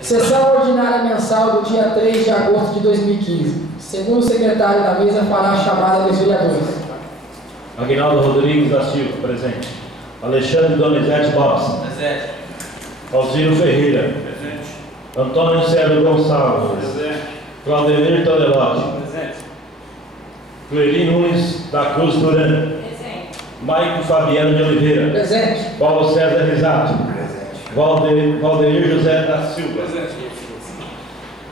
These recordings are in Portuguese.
Sessão ordinária mensal do dia 3 de agosto de 2015. Segundo o secretário da mesa, fará a chamada dos vereadores. Aguinaldo Rodrigues da Silva, presente. Alexandre Donizete Babs. Presente. Alziro Ferreira. Presente. Antônio Sérgio Gonçalves. Presente. Claudemir Tonelotti. Presente. Cleli Nunes da Cruz Duran. Presente. Maico Fabiano de Oliveira. Presente. Paulo César Risato. Valdeir José da Silva. Presente.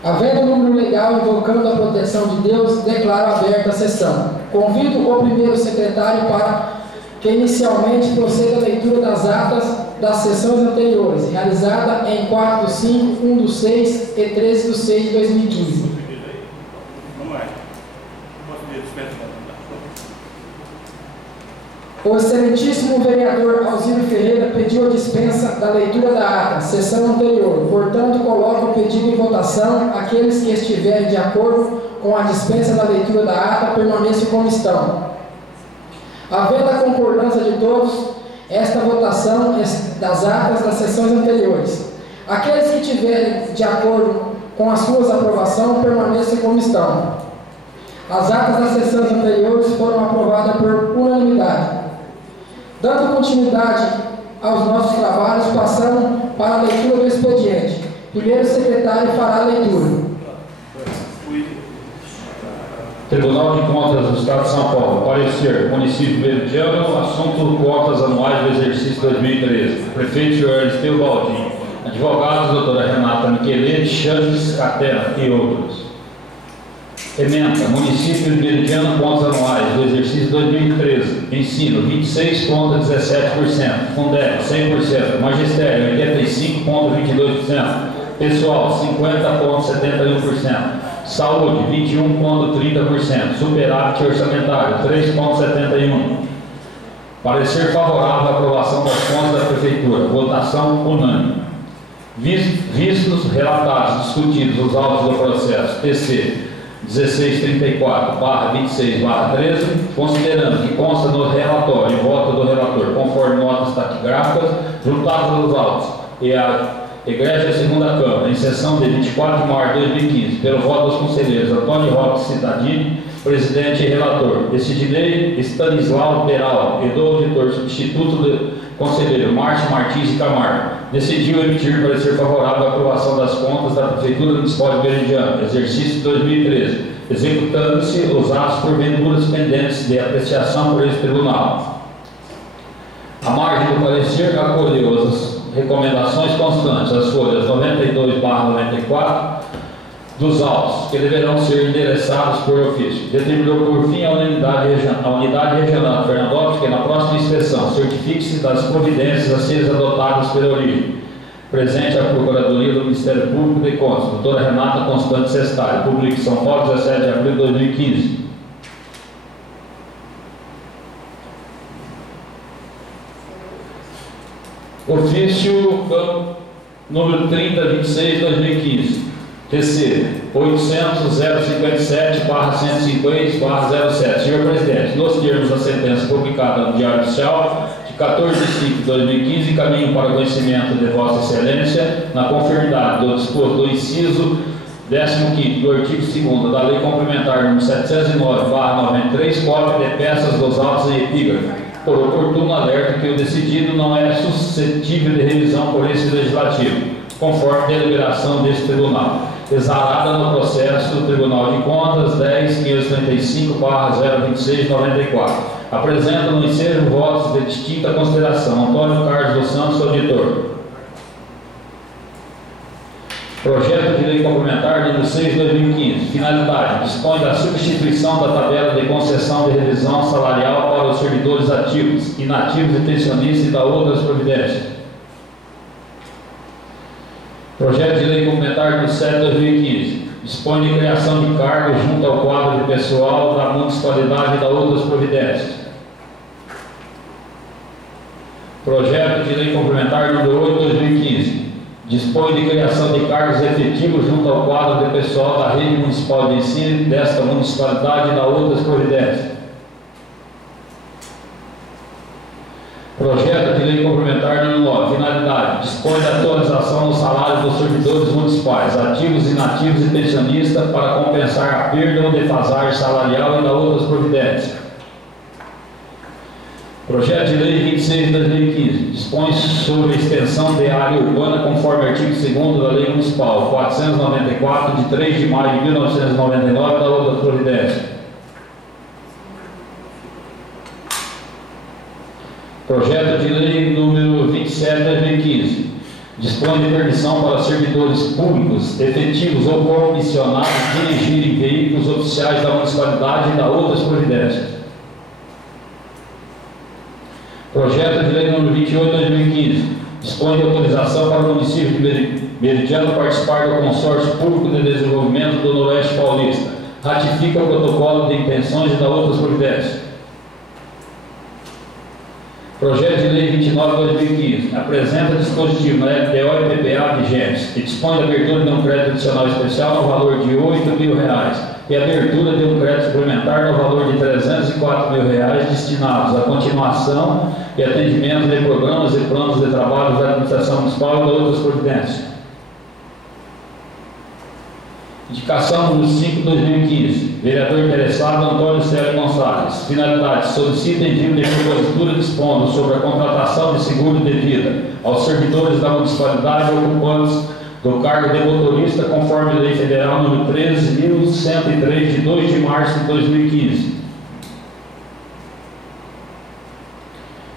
Havendo número legal invocando a proteção de Deus, declaro aberta a sessão. Convido o primeiro secretário para que inicialmente proceda a leitura das atas das sessões anteriores, realizada em 4 do 5, 1 do 6 e 13 do 6 de 2015. Vamos lá. Posso pedir dispensa? O excelentíssimo vereador Alziro Ferreira pediu a dispensa da leitura da ata, sessão anterior. Portanto, coloco o pedido em votação. Aqueles que estiverem de acordo com a dispensa da leitura da ata, permaneçam como estão. Havendo a concordância de todos, esta votação das atas das sessões anteriores. Aqueles que estiverem de acordo com as suas aprovações, permaneçam como estão. As atas das sessões anteriores foram aprovadas por unanimidade. Dando continuidade aos nossos trabalhos, passamos para a leitura do expediente. Primeiro secretário fará a leitura. Tribunal de Contas do Estado de São Paulo. Parecer. Município Meridiano. Assunto Contas Anuais do Exercício 2013. Prefeito senhor Aristeu Baldin. Advogados doutora Renata Micheletti, Chances Catena e outros. Ementa. Município de Meridiano, contas anuais do exercício 2013. Ensino, 26,17%. Fundeb, 100%. Magistério, 85,22%. Pessoal, 50,71%. Saúde, 21,30%. Superávit orçamentário, 3,71%. Parecer favorável à aprovação das contas da Prefeitura. Votação unânime. Vistos, relatados, discutidos os autos do processo TC 1634/26/13, considerando que consta no relatório e voto do relator, conforme notas taquigráficas, juntadas aos autos, e a Egrégia Segunda Câmara, em sessão de 24 de março de 2015, pelo voto dos conselheiros Antônio Roque Cittadini, presidente e relator, Decidilei Stanislau Peral, e do auditor substituto do conselheiro Márcio Martins e Camargo, decidiu emitir parecer favorável à aprovação das contas da Prefeitura Municipal de Meridiano, exercício 2013, executando-se os atos porventuras pendentes de apreciação por esse tribunal. A margem do parecer acolheu as recomendações constantes, as folhas 92/94 dos autos, que deverão ser endereçados por ofício. Determinou por fim a unidade regional de Fernandópolis que na próxima inspeção certifique-se das providências a serem adotadas pela origem. Presente a Procuradoria do Ministério Público de Contas, doutora Renata Constante Sestari, Público São Paulo, 17 de abril de 2015. Ofício número 3026/2015. TC 800.057/150/07. Senhor Presidente, nos termos da sentença publicada no Diário Oficial de 14 de 5 de 2015, encaminho para o conhecimento de Vossa Excelência, na conformidade do disposto do inciso 15º do artigo 2º da Lei Complementar nº 709/93, cópia de peças dos autos em epígrafe, por oportuno alerta que o decidido não é suscetível de revisão por esse Legislativo, conforme deliberação deste Tribunal, exarada no processo do Tribunal de Contas 10.535/026/94. Apresenta no ensejo votos de distinta consideração. Antônio Carlos dos Santos, auditor. Projeto de Lei Complementar número 6/2015. Finalidade: dispõe da substituição da tabela de concessão de revisão salarial para os servidores ativos, inativos e pensionistas e da outras providências. Projeto de Lei Complementar número 7/2015. Dispõe de criação de cargos junto ao quadro de pessoal da municipalidade e da outras providências. Projeto de Lei Complementar número 8/2015. Dispõe de criação de cargos efetivos junto ao quadro de pessoal da rede municipal de ensino desta municipalidade e da outras providências. Projeto de lei complementar número 9. Finalidade: dispõe da atualização dos salários dos servidores municipais, ativos, inativos e pensionistas para compensar a perda ou defasagem salarial e da outras providências. Projeto de lei 26 de 2015. Dispõe sobre a extensão de área urbana conforme artigo 2º da Lei Municipal 494 de 3 de maio de 1999 e da outra providência. Projeto de lei número 27 de 2015. Dispõe de permissão para servidores públicos, efetivos ou comissionados dirigirem veículos oficiais da municipalidade e da outras providências. Projeto de lei número 28 de 2015. Dispõe de autorização para o município de Meridiano participar do consórcio público de desenvolvimento do Noroeste Paulista. Ratifica o protocolo de intenções e da outras providências. Projeto de lei 29 de 2015. Apresenta dispositivo na LDO e PPA vigentes e dispõe da abertura de um crédito adicional especial no valor de R$ 8.000 e abertura de um crédito suplementar no valor de R$ 304.000 destinados à continuação e atendimento de programas e planos de trabalho da administração municipal e de outras providências. Indicação número 5 de 2015. Vereador interessado Antônio Célio Gonçalves. Finalidade: solicita envio de propositura dispondo sobre a contratação de seguro de vida aos servidores da municipalidade ocupantes do cargo de motorista conforme Lei Federal número 13.103 de 2 de março de 2015.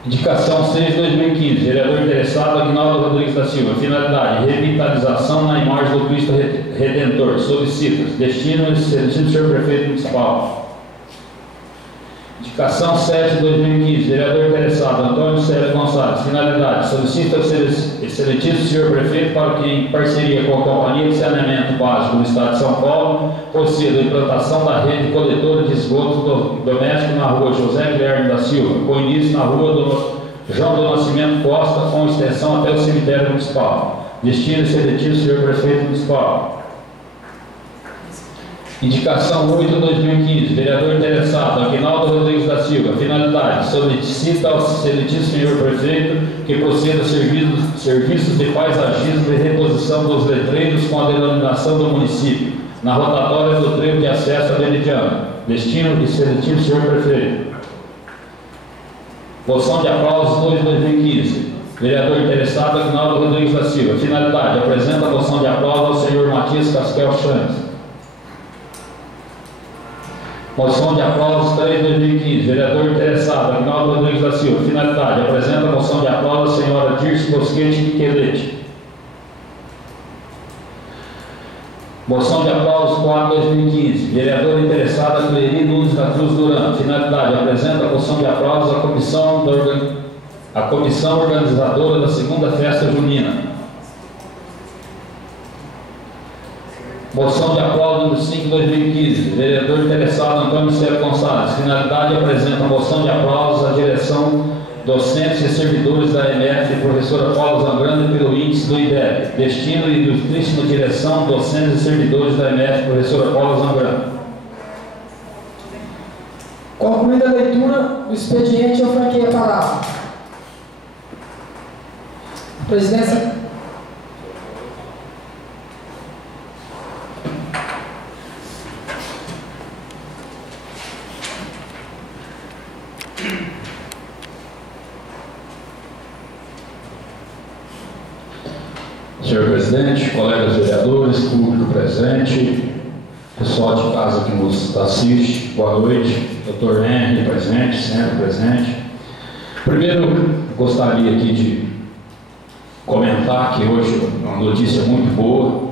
Indicação 6 de 2015. Vereador interessado Aguinaldo Rodrigues da Silva. Finalidade: revitalização na imagem do Cristo Redentor. Solicita. Destino: excelentíssimo senhor prefeito municipal. Indicação 7 de 2015. Vereador interessado Antônio Célio Gonçalves. Finalidade: solicita ao excelentíssimo senhor prefeito para que, em parceria com a Companhia de Saneamento Básico do Estado de São Paulo, proceda a implantação da rede coletora de esgoto doméstico na rua José Guilherme da Silva, com início na rua do João do Nascimento Costa, com extensão até o cemitério municipal. Destino: excelentíssimo senhor prefeito municipal. Indicação 8 de 2015. Vereador interessado Aguinaldo Rodrigues da Silva. Finalidade: solicita ao excelentíssimo senhor prefeito que proceda a serviços de paisagismo e reposição dos letreiros com a denominação do município, na rotatória do trevo de acesso a Meridiano. Destino: excelentíssimo senhor prefeito. Moção de aplausos 2 de 2015. Vereador interessado Aguinaldo Rodrigues da Silva. Finalidade: apresenta a moção de aplausos ao senhor Matias Casquel Chanes. Moção de aplausos 3 de 2015. Vereador interessado Aguinaldo Rodrigues da Silva. Finalidade: apresenta a moção de aplausos à senhora Dirce Bosquete Miquelete. Moção de aplausos 4 de 2015. Vereador interessado Cleri Nunes da Cruz Duran. Finalidade: apresenta a moção de aplausos à comissão organizadora da segunda festa junina. Moção de aplauso número 5 de 2015. Vereador interessado Antônio Célio Gonçalves. Finalidade: apresenta a moção de aplausos à direção docentes e servidores da EMF, professora Paula Zangrande, pelo índice do IDEB. Destino: ilustríssima direção, docentes e servidores da EMF, professora Paula Zangrande. Concluída a leitura do expediente, eu franqueio a palavra. Presidência. Senhor presidente, colegas vereadores, público presente, pessoal de casa que nos assiste, boa noite. Doutor Henry presente, sempre presente. Primeiro, gostaria aqui de comentar que hoje é uma notícia muito boa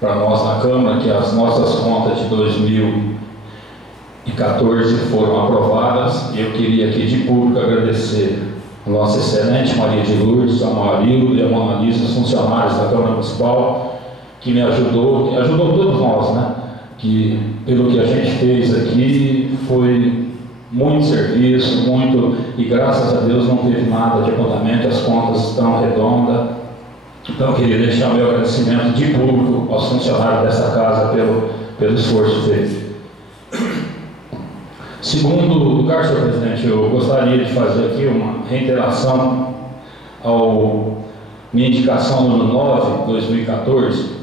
para nós na Câmara, que as nossas contas de 2014 foram aprovadas, e eu queria aqui de público agradecer a nossa excelente Maria de Lourdes, a Marildo e a Mona Lisa, os funcionários da Câmara Municipal, que me ajudou todos nós, né? Que pelo que a gente fez aqui foi muito serviço, e graças a Deus não teve nada de apontamento, as contas estão redondas. Então eu queria deixar meu agradecimento de público aos funcionários dessa casa pelo esforço feito. Segundo lugar, senhor presidente, eu gostaria de fazer aqui uma reiteração ao minha indicação número 9, 2014,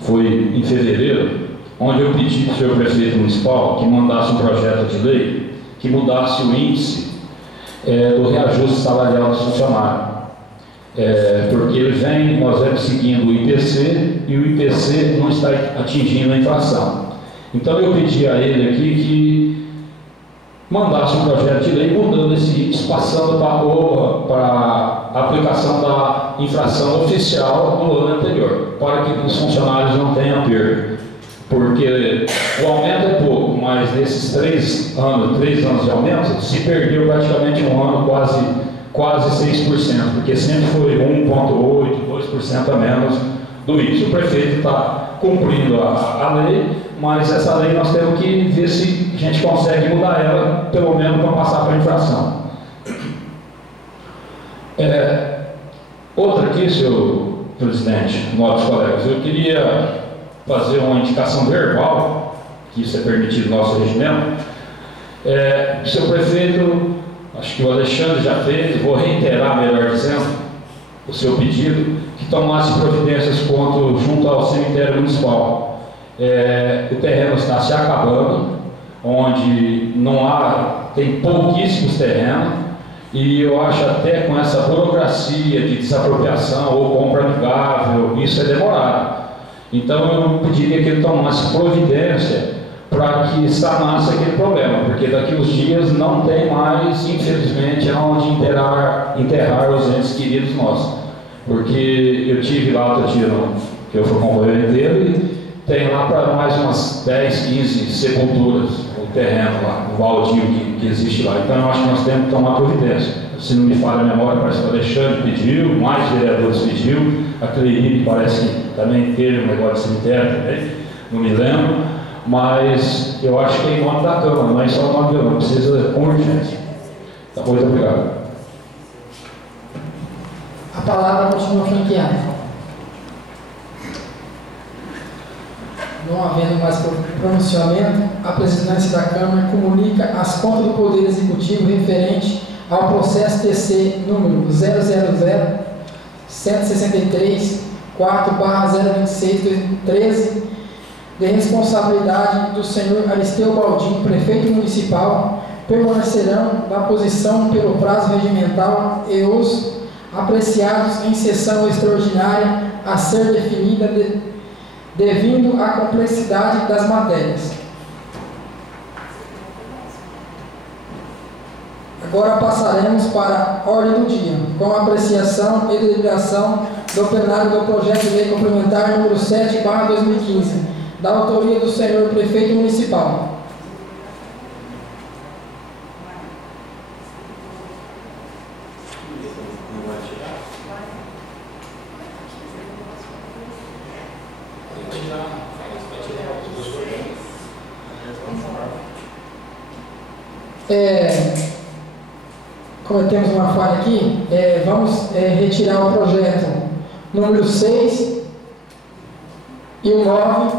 foi em fevereiro, onde eu pedi para o senhor prefeito municipal que mandasse um projeto de lei que mudasse o índice do reajuste salarial dos funcionários. Porque nós vamos seguindo o IPC e o IPC não está atingindo a inflação. Então eu pedi a ele aqui que mandasse um projeto de lei mudando esse índice, passando para a aplicação da inflação oficial do ano anterior, para que os funcionários não tenham perda. Porque o aumento é pouco, mas nesses 3 anos de aumento, se perdeu praticamente um ano quase 6%, porque sempre foi 1,8%, 2% a menos do índice. O prefeito está cumprindo a lei, mas essa lei nós temos que ver se a gente consegue mudar ela, pelo menos para passar para a inflação. Outra aqui, senhor presidente, nobres colegas, eu queria fazer uma indicação verbal, que isso é permitido no nosso regimento. Senhor prefeito, acho que o Alexandre já fez, vou reiterar, melhor dizendo, o seu pedido, que tomasse providências junto ao cemitério municipal. O terreno está se acabando, onde tem pouquíssimos terrenos, e eu acho até com essa burocracia de desapropriação ou compra amigável, isso é demorado. Então eu pediria que ele tomasse providência para que sanasse aquele problema, porque daqui uns dias não tem mais, infelizmente, onde enterrar os entes queridos nossos. Porque eu tive lá outro dia que eu fui companheiro dele, e tem lá para mais umas 10, 15 sepulturas, o terreno lá, o baldio que existe lá. Então eu acho que nós temos que tomar providência. Se não me falha a memória, parece que o Alexandre pediu, mais vereadores pediu, a Cleide parece que também teve um negócio de cemitério também, não me lembro, mas eu acho que é em nome da Câmara, não é só o nome não precisa com urgência. Tá bom, muito obrigado. A palavra continua franqueada. Não havendo mais pronunciamento, a presidência da Câmara comunica as contas do Poder Executivo referente ao processo TC número 000-163-4/026-13, de responsabilidade do senhor Aristeu Baldin, prefeito municipal, permanecerão na posição pelo prazo regimental e os apreciados em sessão extraordinária a ser definida devido à complexidade das matérias. Agora passaremos para a ordem do dia, com a apreciação e deliberação do plenário do projeto de lei complementar número 7/2015, da autoria do senhor prefeito municipal. Cometemos uma falha aqui, vamos retirar o projeto número 6 e o 9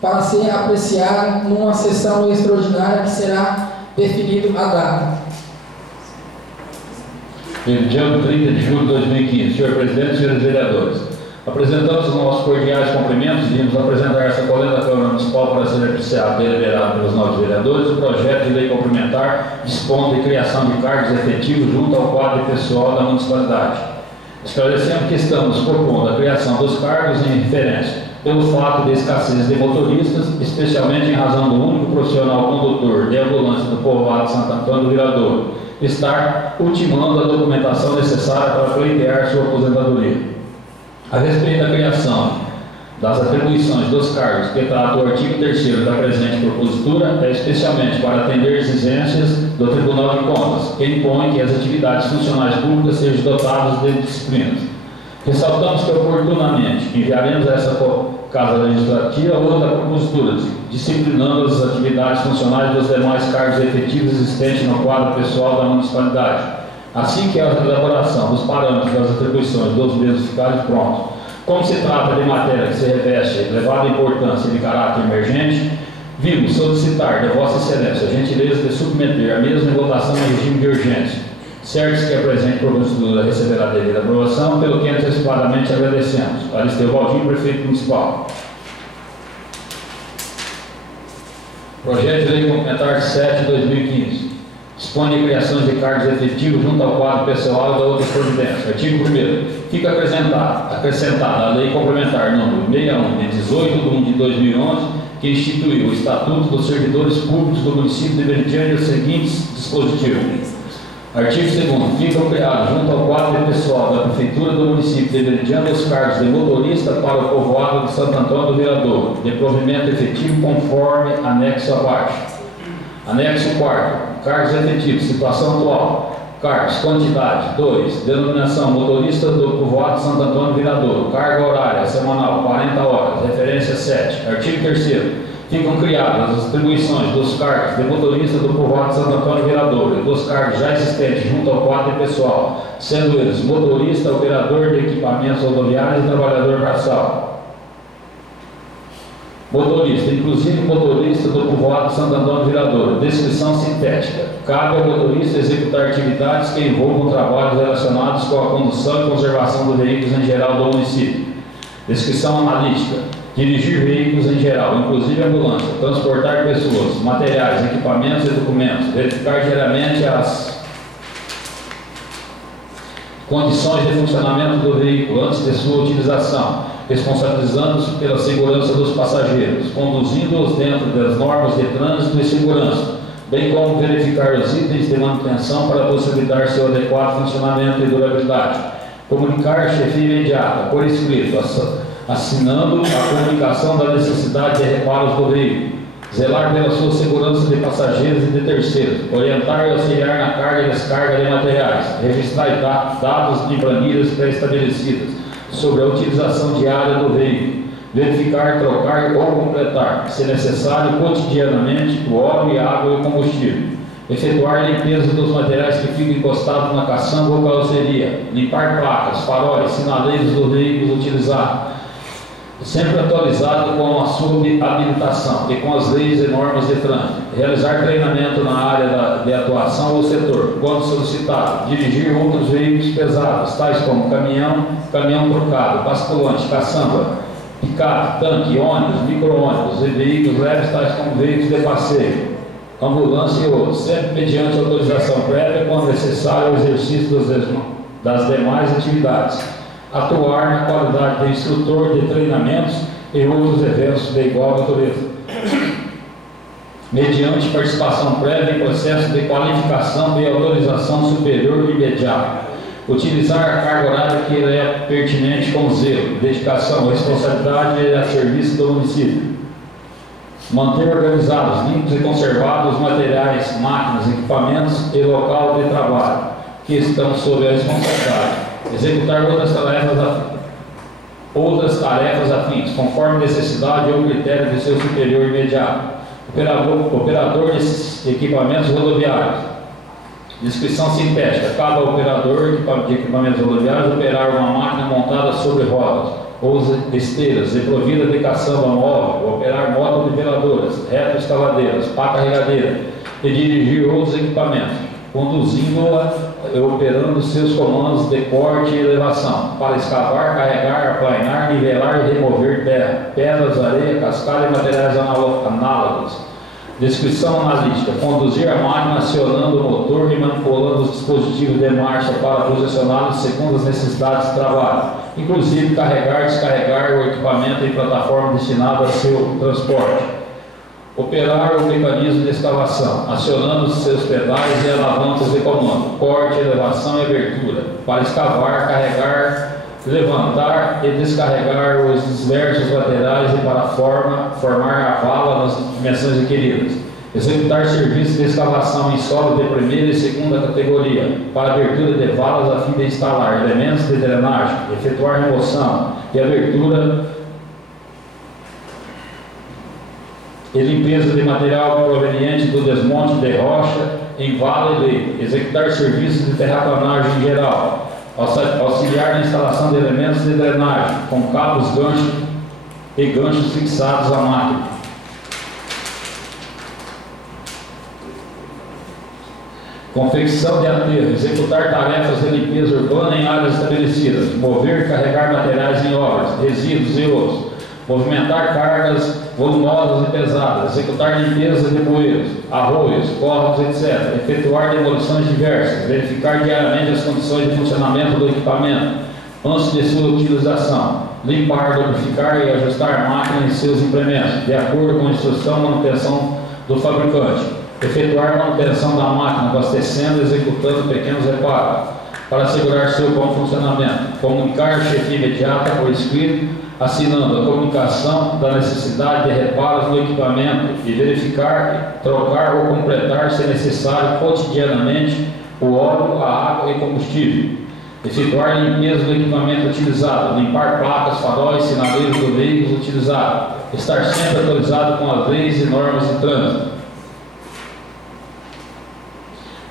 para ser apreciado numa sessão extraordinária que será definido a data. Dia 30 de julho de 2015, senhor presidente e senhores vereadores, apresentamos os nossos cordiais cumprimentos e vimos apresentar essa colega da Câmara Municipal para ser apreciado e deliberado pelos novos vereadores. O projeto de lei complementar dispõe de criação de cargos efetivos junto ao quadro pessoal da municipalidade. Esclarecemos que estamos propondo a criação dos cargos em referência pelo fato de escassez de motoristas, especialmente em razão do único profissional condutor de ambulância do povoado de Santo Antônio do Viradouro estar ultimando a documentação necessária para pleitear sua aposentadoria. A respeito da criação das atribuições dos cargos que trata o artigo 3º da presente propositura, é especialmente para atender exigências do Tribunal de Contas, que impõe que as atividades funcionais públicas sejam dotadas de disciplinas. Ressaltamos que, oportunamente, enviaremos a essa Casa Legislativa outra propositura, disciplinando as atividades funcionais dos demais cargos efetivos existentes no quadro pessoal da municipalidade. Assim que a elaboração dos parâmetros das atribuições dos mesmos ficarem prontos, como se trata de matéria que se reveste elevada importância de caráter emergente, Vimos solicitar de Vossa Excelência a gentileza de submeter a mesma em votação em regime de urgência. Certos que a presente propositura receberá devida aprovação, pelo que antecipadamente agradecemos. Aristeu Baldinho, prefeito municipal. Projeto de Lei Complementar 7/2015. Dispõe de criações de cargos efetivos junto ao quadro pessoal e da outra providência. Artigo 1º. Fica acrescentada a Lei Complementar número 61, de 18 de 2011, que instituiu o Estatuto dos Servidores Públicos do município de Veritiana e os seguintes dispositivos. Artigo 2º. Ficam criados junto ao quadro pessoal da Prefeitura do município de Veritiana os cargos de motorista para o povoado de Santo Antônio do Viradouro, de provimento efetivo conforme anexo abaixo. Anexo 4º. Cargos efetivos, situação atual. Cargos, quantidade, 2. Denominação, motorista do povoado de Santo Antônio do Viradouro. Carga horária, semanal, 40 horas. Referência 7. Artigo 3º. Ficam criadas as atribuições dos cargos de motorista do povoado de Santo Antônio do Viradouro e dos cargos já existentes junto ao quadro pessoal, sendo eles motorista, operador de equipamentos rodoviários e trabalhador braçal. Motorista, inclusive motorista do povoado de Santo Antônio do Viradouro. Descrição sintética. Cabe ao motorista executar atividades que envolvam trabalhos relacionados com a condução e conservação de veículos em geral do município. Descrição analítica. Dirigir veículos em geral, inclusive ambulância, transportar pessoas, materiais, equipamentos e documentos, verificar diariamente as condições de funcionamento do veículo antes de sua utilização, responsabilizando-se pela segurança dos passageiros, conduzindo-os dentro das normas de trânsito e segurança, bem como verificar os itens de manutenção para possibilitar seu adequado funcionamento e durabilidade. Comunicar chefia imediata, por escrito, assinando a comunicação da necessidade de reparos do veículo. Zelar pela sua segurança de passageiros e de terceiros. Orientar e auxiliar na carga e descarga de materiais. Registrar dados de planilhas pré-estabelecidas sobre a utilização diária do veículo. Verificar, trocar ou completar, se necessário, cotidianamente, o óleo, água e o combustível. Efetuar a limpeza dos materiais que ficam encostados na caçamba ou carroceria. Limpar placas, faróis, sinaleiros do veículo utilizado. Sempre atualizado com a sua habilitação e com as leis e normas de trânsito. Realizar treinamento na área de atuação ou setor, quando solicitado. Dirigir outros veículos pesados, tais como caminhão trocado, basculante, caçamba, picape, tanque, ônibus, micro-ônibus e veículos leves, tais como veículos de passeio, ambulância e outros, sempre mediante autorização prévia, quando necessário, o exercício das demais atividades. Atuar na qualidade de instrutor de treinamentos e outros eventos de igual natureza, mediante participação prévia em processo de qualificação e autorização superior imediata. Utilizar a carga horária que é pertinente com zelo, dedicação, responsabilidade a serviço do município. Manter organizados, limpos e conservados os materiais, máquinas, equipamentos e local de trabalho que estão sob a responsabilidade. Executar outras tarefas afins, conforme necessidade ou critério de seu superior imediato. Operador de equipamentos rodoviários. Descrição sintética. Cabe ao operador de equipamentos rodoviários operar uma máquina montada sobre rodas ou esteiras e provida de caçamba móvel, operar motoniveladoras, retroescavadeiras, pá carregadeira e dirigir outros equipamentos, conduzindo-a e operando seus comandos de corte e elevação, para escavar, carregar, aplanar, nivelar e remover terra, pedras, areia, cascalho e materiais análogos. Descrição analítica. Conduzir a máquina acionando o motor e manipulando os dispositivos de marcha para posicioná-los segundo as necessidades de trabalho, inclusive carregar, descarregar o equipamento em plataforma destinada a seu transporte. Operar o mecanismo de escavação, acionando os seus pedais e alavancas de comando, corte, elevação e abertura, para escavar, carregar, levantar e descarregar os diversos laterais e para formar a vala nas dimensões requeridas. Executar serviços de escavação em solo de primeira e segunda categoria, para abertura de valas a fim de instalar elementos de drenagem, efetuar remoção e abertura e limpeza de material proveniente do desmonte de rocha em vala e leito, executar serviços de terraplanagem em geral, auxiliar na instalação de elementos de drenagem, com cabos, ganchos e ganchos fixados à máquina. confecção de aterro, executar tarefas de limpeza urbana em áreas estabelecidas, mover e carregar materiais em obras, resíduos e outros, movimentar cargas volumosas e pesadas, executar limpeza de bueiros, arroios, córregos, etc., efetuar demolições diversas, verificar diariamente as condições de funcionamento do equipamento antes de sua utilização, limpar, lubrificar e ajustar a máquina e seus implementos, de acordo com a instrução e manutenção do fabricante, efetuar manutenção da máquina, abastecendo e executando pequenos reparos, para assegurar seu bom funcionamento, comunicar a chefia imediata por escrito, assinando a comunicação da necessidade de reparos no equipamento e verificar, trocar ou completar, se necessário, cotidianamente, o óleo, a água e combustível. Efetuar limpeza do equipamento utilizado, limpar placas, faróis, sinaleiros do veículo utilizado, estar sempre atualizado com as leis e normas de trânsito.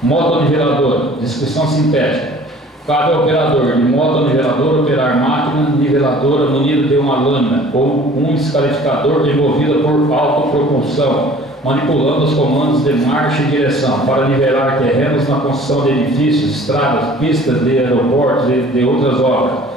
Motonivelador, descrição sintética. Cabe ao operador de motonivelador operar máquina niveladora munida de uma lâmina ou um descalificador e movida por autopropulsão, manipulando os comandos de marcha e direção para nivelar terrenos na construção de edifícios, estradas, pistas de aeroportos e de outras obras.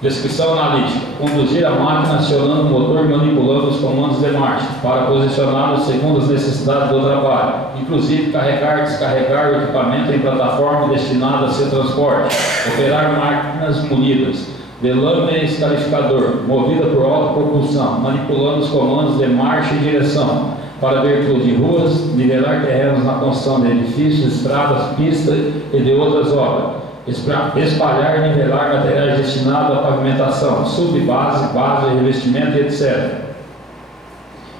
Descrição analítica. Conduzir a máquina acionando o motor e manipulando os comandos de marcha para posicioná-los segundo as necessidades do trabalho, inclusive carregar e descarregar o equipamento em plataforma destinada a seu transporte, operar máquinas munidas de lâmina e descalificador, movida por autopropulsão, manipulando os comandos de marcha e direção para abertura de ruas, nivelar terrenos na construção de edifícios, estradas, pistas e de outras obras. Espalhar e nivelar materiais destinados à pavimentação, subbase, base, revestimento e etc.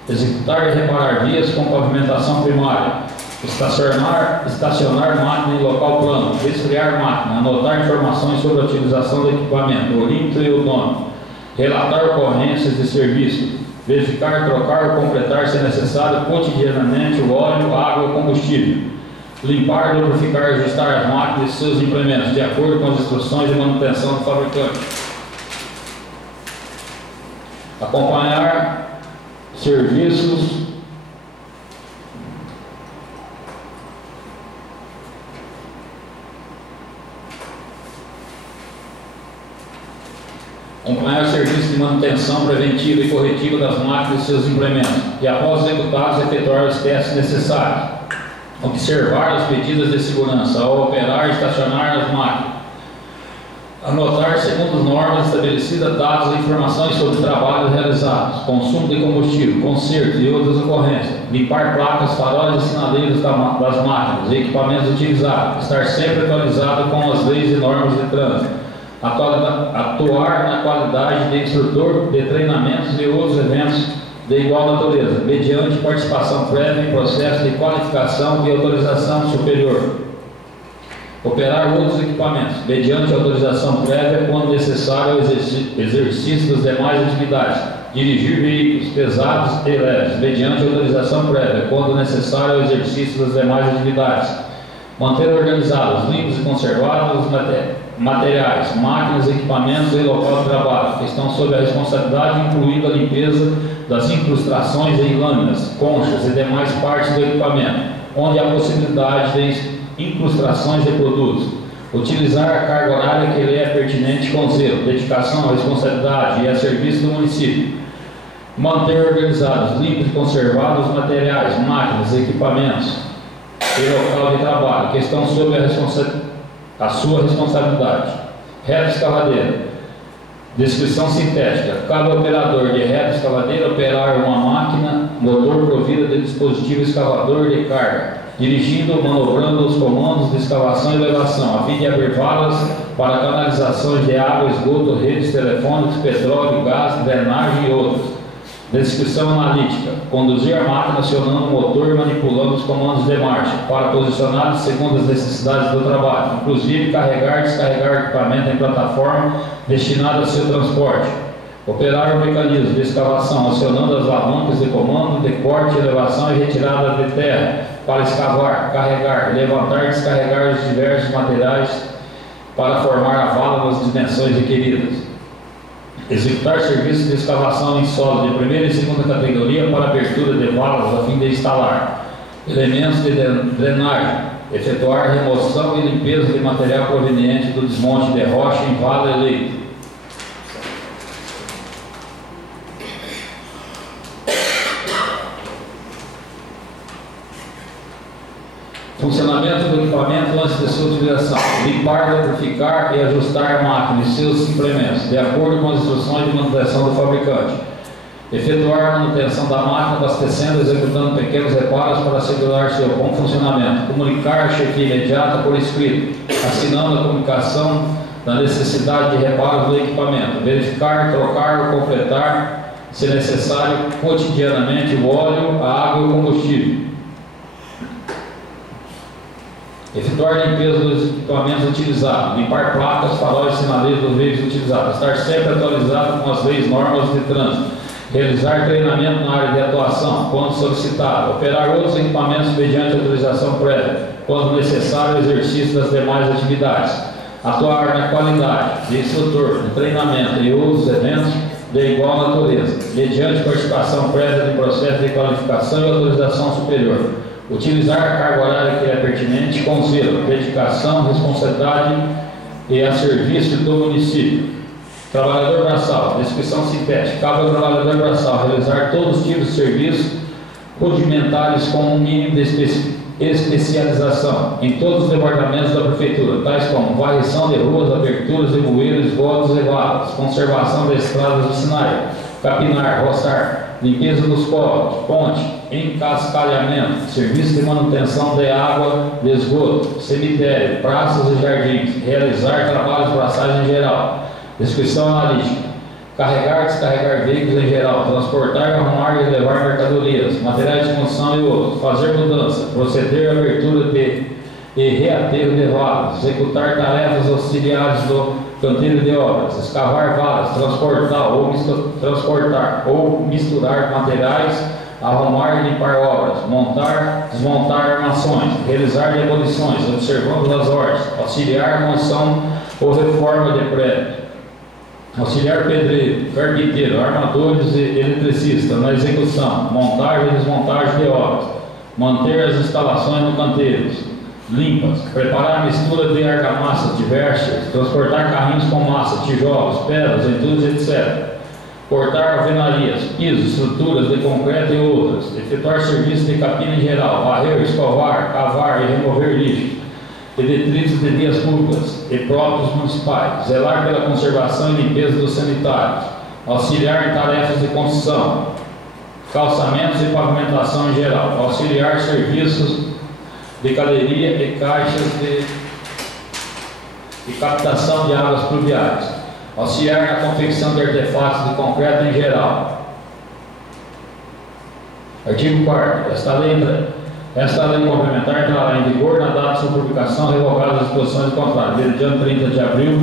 Executar e reparar vias com pavimentação primária. Estacionar máquina em local plano. Resfriar máquina. Anotar informações sobre a utilização do equipamento, o limite e o dono. Relatar ocorrências de serviço. Verificar, trocar ou completar, se necessário, cotidianamente o óleo, água e combustível. Limpar, lubrificar e ajustar as máquinas e seus implementos, de acordo com as instruções de manutenção do fabricante. Acompanhar serviços de manutenção preventiva e corretiva das máquinas e seus implementos, e após executados, efetuar os testes necessários. Observar as medidas de segurança ao operar e estacionar as máquinas. Anotar, segundo as normas estabelecidas, dados e informações sobre trabalhos realizados, consumo de combustível, conserto e outras ocorrências. Limpar placas, faróis e sinaleiros das máquinas e equipamentos utilizados. Estar sempre atualizado com as leis e normas de trânsito. Atuar na qualidade de instrutor de treinamentos e outros eventos de igual natureza, mediante participação prévia em processo de qualificação e autorização superior. Operar outros equipamentos, mediante autorização prévia, quando necessário, ao exercício das demais atividades. Dirigir veículos pesados e leves, mediante autorização prévia, quando necessário, ao exercício das demais atividades. Manter organizados, limpos e conservados os materiais, máquinas e equipamentos em local de trabalho, que estão sob a responsabilidade, incluindo a limpeza das incrustações em lâminas, conchas e demais partes do equipamento, onde há possibilidade de incrustações de produtos. Utilizar a carga horária que lhe é pertinente com zelo, dedicação, responsabilidade e a serviço do município. Manter organizados, limpos e conservados os materiais, máquinas e equipamentos em local de trabalho, que estão sob a sua responsabilidade. Reta escavadeira. Descrição sintética. Cabe ao operador de reta escavadeira operar uma máquina, motor provida de dispositivo escavador de carga, dirigindo, manobrando os comandos de escavação e elevação, a fim de abrir valas para canalizações de água, esgoto, redes telefônicas, petróleo, gás, drenagem e outros. Descrição analítica. Conduzir a máquina acionando o motor e manipulando os comandos de marcha, para posicioná-los segundo as necessidades do trabalho, inclusive carregar e descarregar o equipamento em plataforma destinada a seu transporte. Operar o mecanismo de escavação, acionando as alavancas de comando de corte, elevação e retirada de terra, para escavar, carregar, levantar e descarregar os diversos materiais para formar a vala nas dimensões requeridas. Executar serviços de escavação em solo de primeira e segunda categoria para abertura de valas a fim de instalar elementos de drenagem, efetuar remoção e limpeza de material proveniente do desmonte de rocha em vala e leito. Funcionamento do equipamento antes de sua utilização. Limpar, lubrificar e ajustar a máquina e seus implementos, de acordo com as instruções de manutenção do fabricante. Efetuar a manutenção da máquina, abastecendo e executando pequenos reparos para assegurar seu bom funcionamento. Comunicar a chefia imediata por escrito, assinando a comunicação da necessidade de reparos do equipamento. Verificar, trocar ou completar, se necessário, cotidianamente o óleo, a água e o combustível. Efetuar a limpeza dos equipamentos utilizados, limpar placas, faróis e sinaleiros dos veículos utilizados, estar sempre atualizado com as leis e normas de trânsito, realizar treinamento na área de atuação, quando solicitado, operar outros equipamentos mediante autorização prévia, quando necessário, o exercício das demais atividades, atuar na qualidade de instrutor, no treinamento e outros eventos de igual natureza, mediante participação prévia no processo de qualificação e autorização superior. Utilizar a carga horária que é pertinente com zelo, dedicação, responsabilidade e a serviço do município. Trabalhador braçal, descrição sintética. Cabe ao trabalhador braçal realizar todos os tipos de serviços rudimentares com um mínimo de especialização em todos os departamentos da prefeitura, tais como varrição de ruas, aberturas de bueiros, esgotos e valas, conservação das estradas do Sinai, capinar, roçar, limpeza dos córregos, ponte, encascalhamento, serviço de manutenção de água, de esgoto, cemitério, praças e jardins, realizar trabalhos braçais em geral, descrição analítica, carregar e descarregar veículos em geral, transportar, arrumar e levar mercadorias, materiais de construção e outros, fazer mudança, proceder à abertura e reaterro de valas, executar tarefas auxiliares do canteiro de obras, escavar valas, transportar ou misturar materiais, arrumar e limpar obras, montar, desmontar armações, realizar demolições, observando as ordens, auxiliar a construção ou reforma de prédio, auxiliar pedreiro, carpinteiro, armadores e eletricistas na execução, montagem e desmontagem de obras, manter as instalações no canteiro limpas, preparar a mistura de argamassa diversas, transportar carrinhos com massa, tijolos, pedras, entulhos, etc. Cortar alvenarias, pisos, estruturas de concreto e outras, efetuar serviços de capina em geral, varrer, escovar, cavar e remover lixo, e detritos de vias públicas e próprios municipais, zelar pela conservação e limpeza dos sanitários, auxiliar em tarefas de construção, calçamentos e pavimentação em geral, auxiliar serviços de galeria e caixas de captação de águas pluviais, auxiliar na confecção de artefatos de concreto em geral. Artigo 4º. Esta lei complementar entrará em vigor na data de sua publicação, revogada as disposições do contrato, desde dia 30 de abril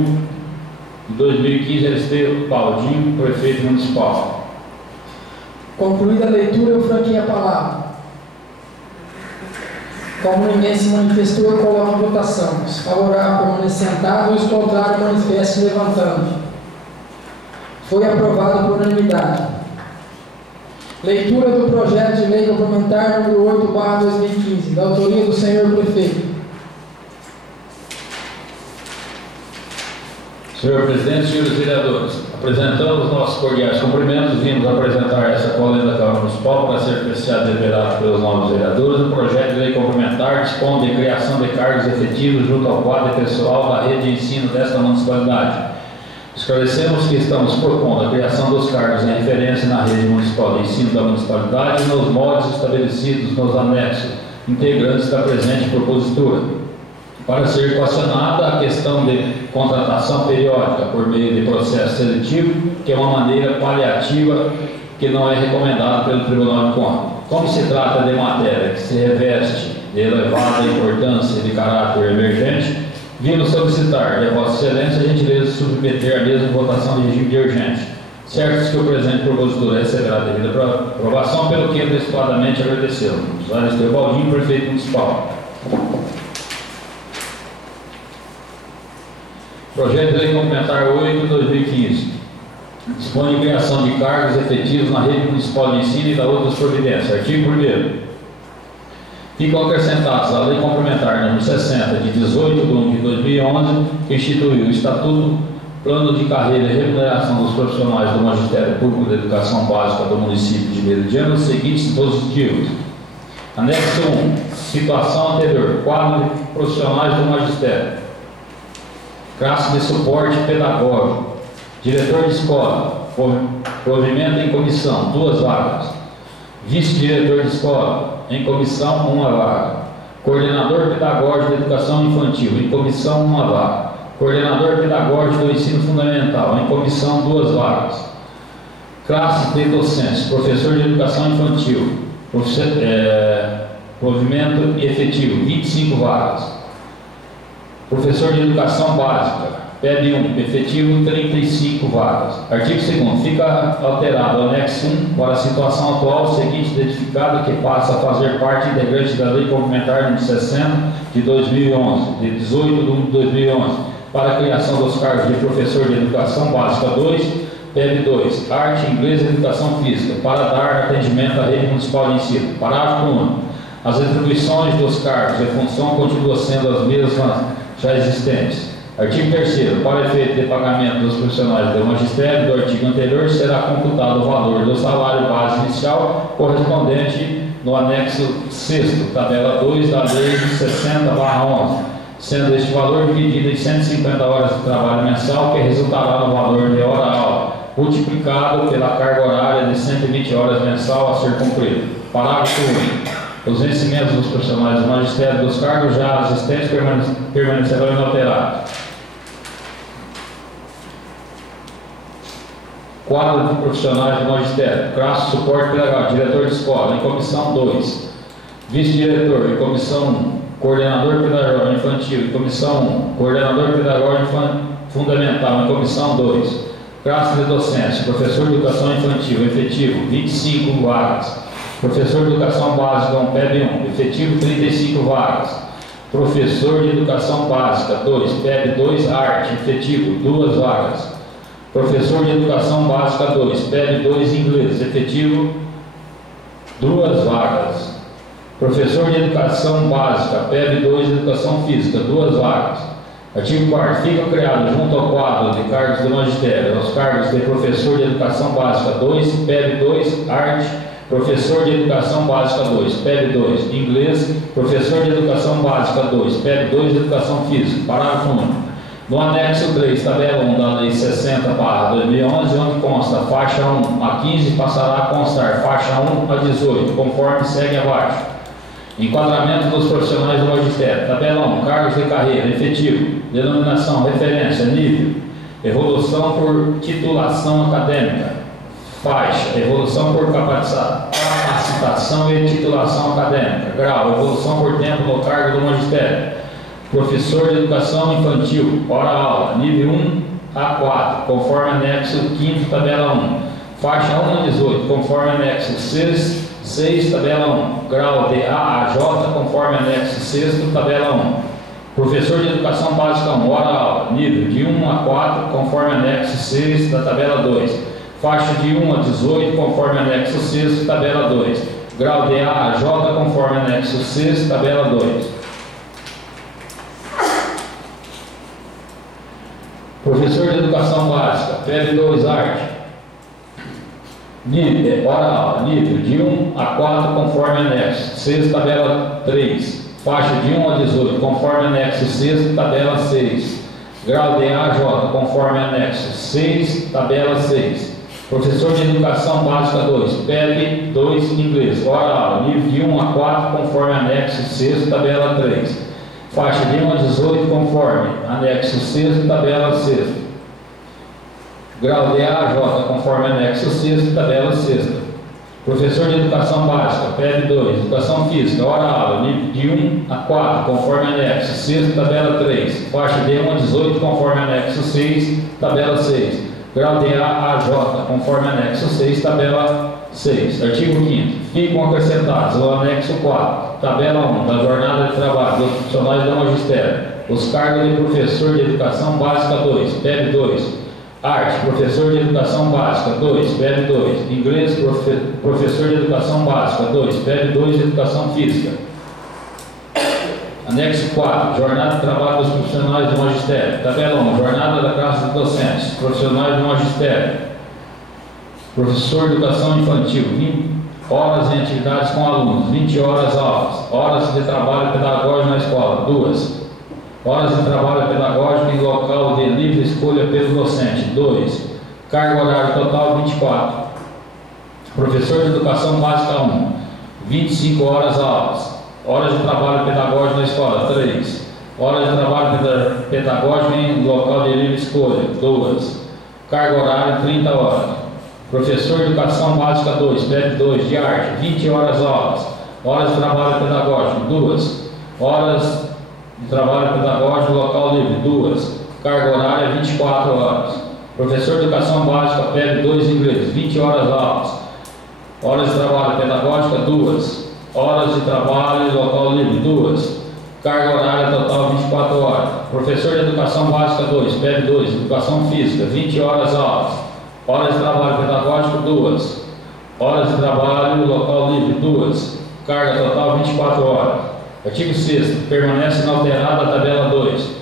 de 2015, Estevam Baldinho, prefeito municipal. Concluída a leitura, eu franqueio a palavra. Como ninguém se manifestou, eu coloco em votação. Os favoráveis permanecem sentados, os contrários manifestem levantando. Foi aprovado por unanimidade. Leitura do projeto de lei complementar número 8/2015, da autoria do senhor prefeito. Senhor presidente, senhores vereadores, apresentamos nossos cordiais cumprimentos, vimos apresentar essa colenda da Câmara Municipal para ser apreciado e deliberado pelos novos vereadores. O projeto de lei complementar dispõe de criação de cargos efetivos junto ao quadro pessoal da rede de ensino desta municipalidade. Esclarecemos que estamos propondo a criação dos cargos em referência na rede municipal de ensino da municipalidade nos moldes estabelecidos nos anexos integrantes da presente propositura, para ser equacionada a questão de contratação periódica por meio de processo seletivo, que é uma maneira paliativa que não é recomendada pelo Tribunal de Contas. Como se trata de matéria que se reveste de elevada importância e de caráter emergente, vimos solicitar de Vossa Excelência a gentileza de submeter a mesma votação de regime de urgente, certos que o presente propositura receberá devida aprovação, pelo que antecipadamente agradecemos. José Estevam Baldinho, prefeito municipal. Projeto de lei complementar 8/2015. Dispõe de criação de cargos efetivos na rede municipal de ensino e da outras providências. Artigo 1º. Ficam acrescentados a Lei Complementar número 60, de 18 de 1 de 2011, que instituiu o Estatuto, Plano de Carreira e Remuneração dos Profissionais do Magistério Público da Educação Básica do município de Meridiano, os seguintes dispositivos. Anexo 1. Situação anterior. Quadro de profissionais do magistério. Classe de suporte pedagógico. Diretor de escola. Provimento em comissão, 2 vagas. Vice-diretor de escola, em comissão, 1 vaga. Coordenador pedagógico de educação infantil, em comissão, 1 vaga. Coordenador pedagógico do ensino fundamental, em comissão, 2 vagas. Classe de docentes, professor de educação infantil, provimento efetivo, 25 vagas. Professor de educação básica, PEB 1, efetivo 35 vagas. Artigo 2º. Fica alterado o anexo 1 para a situação atual, seguinte identificado que passa a fazer parte integrante da Lei Complementar número 60 de 2011, de 18 de 1 de 2011, para a criação dos cargos de professor de educação básica 2, PEB 2, arte, inglês e educação física, para dar atendimento à rede municipal de ensino. Parágrafo 1. As atribuições dos cargos e função continuam sendo as mesmas já existentes. Artigo 3º. Para efeito de pagamento dos profissionais do magistério do artigo anterior, será computado o valor do salário base inicial correspondente no anexo 6º, tabela 2 da Lei 60/11, sendo este valor dividido em 150 horas de trabalho mensal, que resultará no valor de hora-aula, multiplicado pela carga horária de 120 horas mensal a ser cumprida. Parágrafo 1. Os vencimentos dos profissionais do magistério dos cargos já existentes permanecerão inalterados. Quadro de profissionais do magistério. Classe suporte pedagógico, diretor de escola, em comissão 2. Vice-diretor, em comissão 1. Coordenador pedagógico infantil, em comissão 1. Coordenador pedagógico fundamental, em comissão 2. Classe de docência, professor de educação infantil, efetivo, 25 vagas. Professor de educação básica, PEB 1, efetivo 35 vagas. Professor de educação básica 2, PEB 2, arte, efetivo 2 vagas. Professor de educação básica 2, PEB 2, inglês, efetivo 2 vagas. Professor de educação básica, PEB 2, educação física, 2 vagas. Artigo 4º. Fica criado junto ao quadro de cargos do magistério os cargos de professor de educação básica 2, PEB 2, arte, professor de educação básica 2, PEB 2, inglês, professor de educação básica 2, PEB 2, educação física. Parágrafo 1. No anexo 3, tabela 1 da Lei 60/2011, onde consta faixa 1 a 15, passará a constar faixa 1 a 18, conforme segue abaixo. Enquadramento dos profissionais do magistério. Tabela 1, cargos de carreira, efetivo, denominação, referência, nível, evolução por titulação acadêmica, faixa, evolução por capacitação e titulação acadêmica, grau, evolução por tempo no cargo do magistério. Professor de educação infantil, hora-aula, nível 1 a 4, conforme anexo 5º, tabela 1. Faixa 1 a 18, conforme anexo 6, tabela 1. Grau de A a J, conforme anexo 6º, tabela 1. Professor de educação básica 1, hora-aula, nível de 1 a 4, conforme anexo 6 da tabela 2. Faixa de 1 a 18, conforme anexo 6, tabela 2. Grau de A a J, conforme anexo 6, tabela 2. Professor de educação básica, PEB 2, arte. Nível, hora-aula, nível de 1 a 4, conforme anexo 6, tabela 3. Faixa de 1 a 18, conforme anexo 6, tabela 6. Grau de A a J, conforme anexo 6, tabela 6. Professor de educação básica 2, PEB 2, inglês, hora-aula, nível de 1 a 4, conforme anexo 6, tabela 3. Faixa de 1 a 18, conforme anexo 6, tabela 6. Grau de A a J, conforme anexo 6, tabela 6. Professor de educação básica, PEB 2, educação física, hora-aula, nível de 1 a 4, conforme anexo 6, tabela 3. Faixa de 1 a 18, conforme anexo 6, tabela 6. Grau de A a J, conforme anexo 6, tabela 6. Artigo 5º. Ficam acrescentados o anexo 4, tabela 1, da jornada de trabalho dos profissionais do magistério, os cargos de professor de educação básica 2, PEB 2, arte, professor de educação básica 2, PEB 2, inglês, professor de educação básica 2, PEB 2, educação física. Anexo 4, jornada de trabalho dos profissionais do magistério. Tabela 1, jornada da classe de docentes, profissionais do magistério. Professor de educação infantil, 20 horas em atividades com alunos, 20 horas aulas. Horas de trabalho pedagógico na escola, 2. Horas de trabalho pedagógico em local de livre escolha pelo docente, 2. Carga horária total, 24. Professor de educação básica 1, 25 horas aulas. Horas de trabalho pedagógico na escola, 3. Horas de trabalho pedagógico em local de livre escolha, 2. Carga horária, 30 horas. Professor de educação básica 2, PEP 2, de arte, 20 horas aulas. Horas de trabalho pedagógico, 2. Horas de trabalho pedagógico local livre, 2. Carga horária, 24 horas. Professor de educação básica, PEP 2, inglês, 20 horas aulas. Horas de trabalho pedagógica, 2. Horas de trabalho local livre, 2. Carga horária total, 24 horas. Professor de educação básica 2, PEP 2, educação física, 20 horas aulas. Horas de trabalho pedagógico, 2. Horas de trabalho local livre, 2. Carga total, 24 horas. Artigo 6º. Permanece inalterada a tabela 2.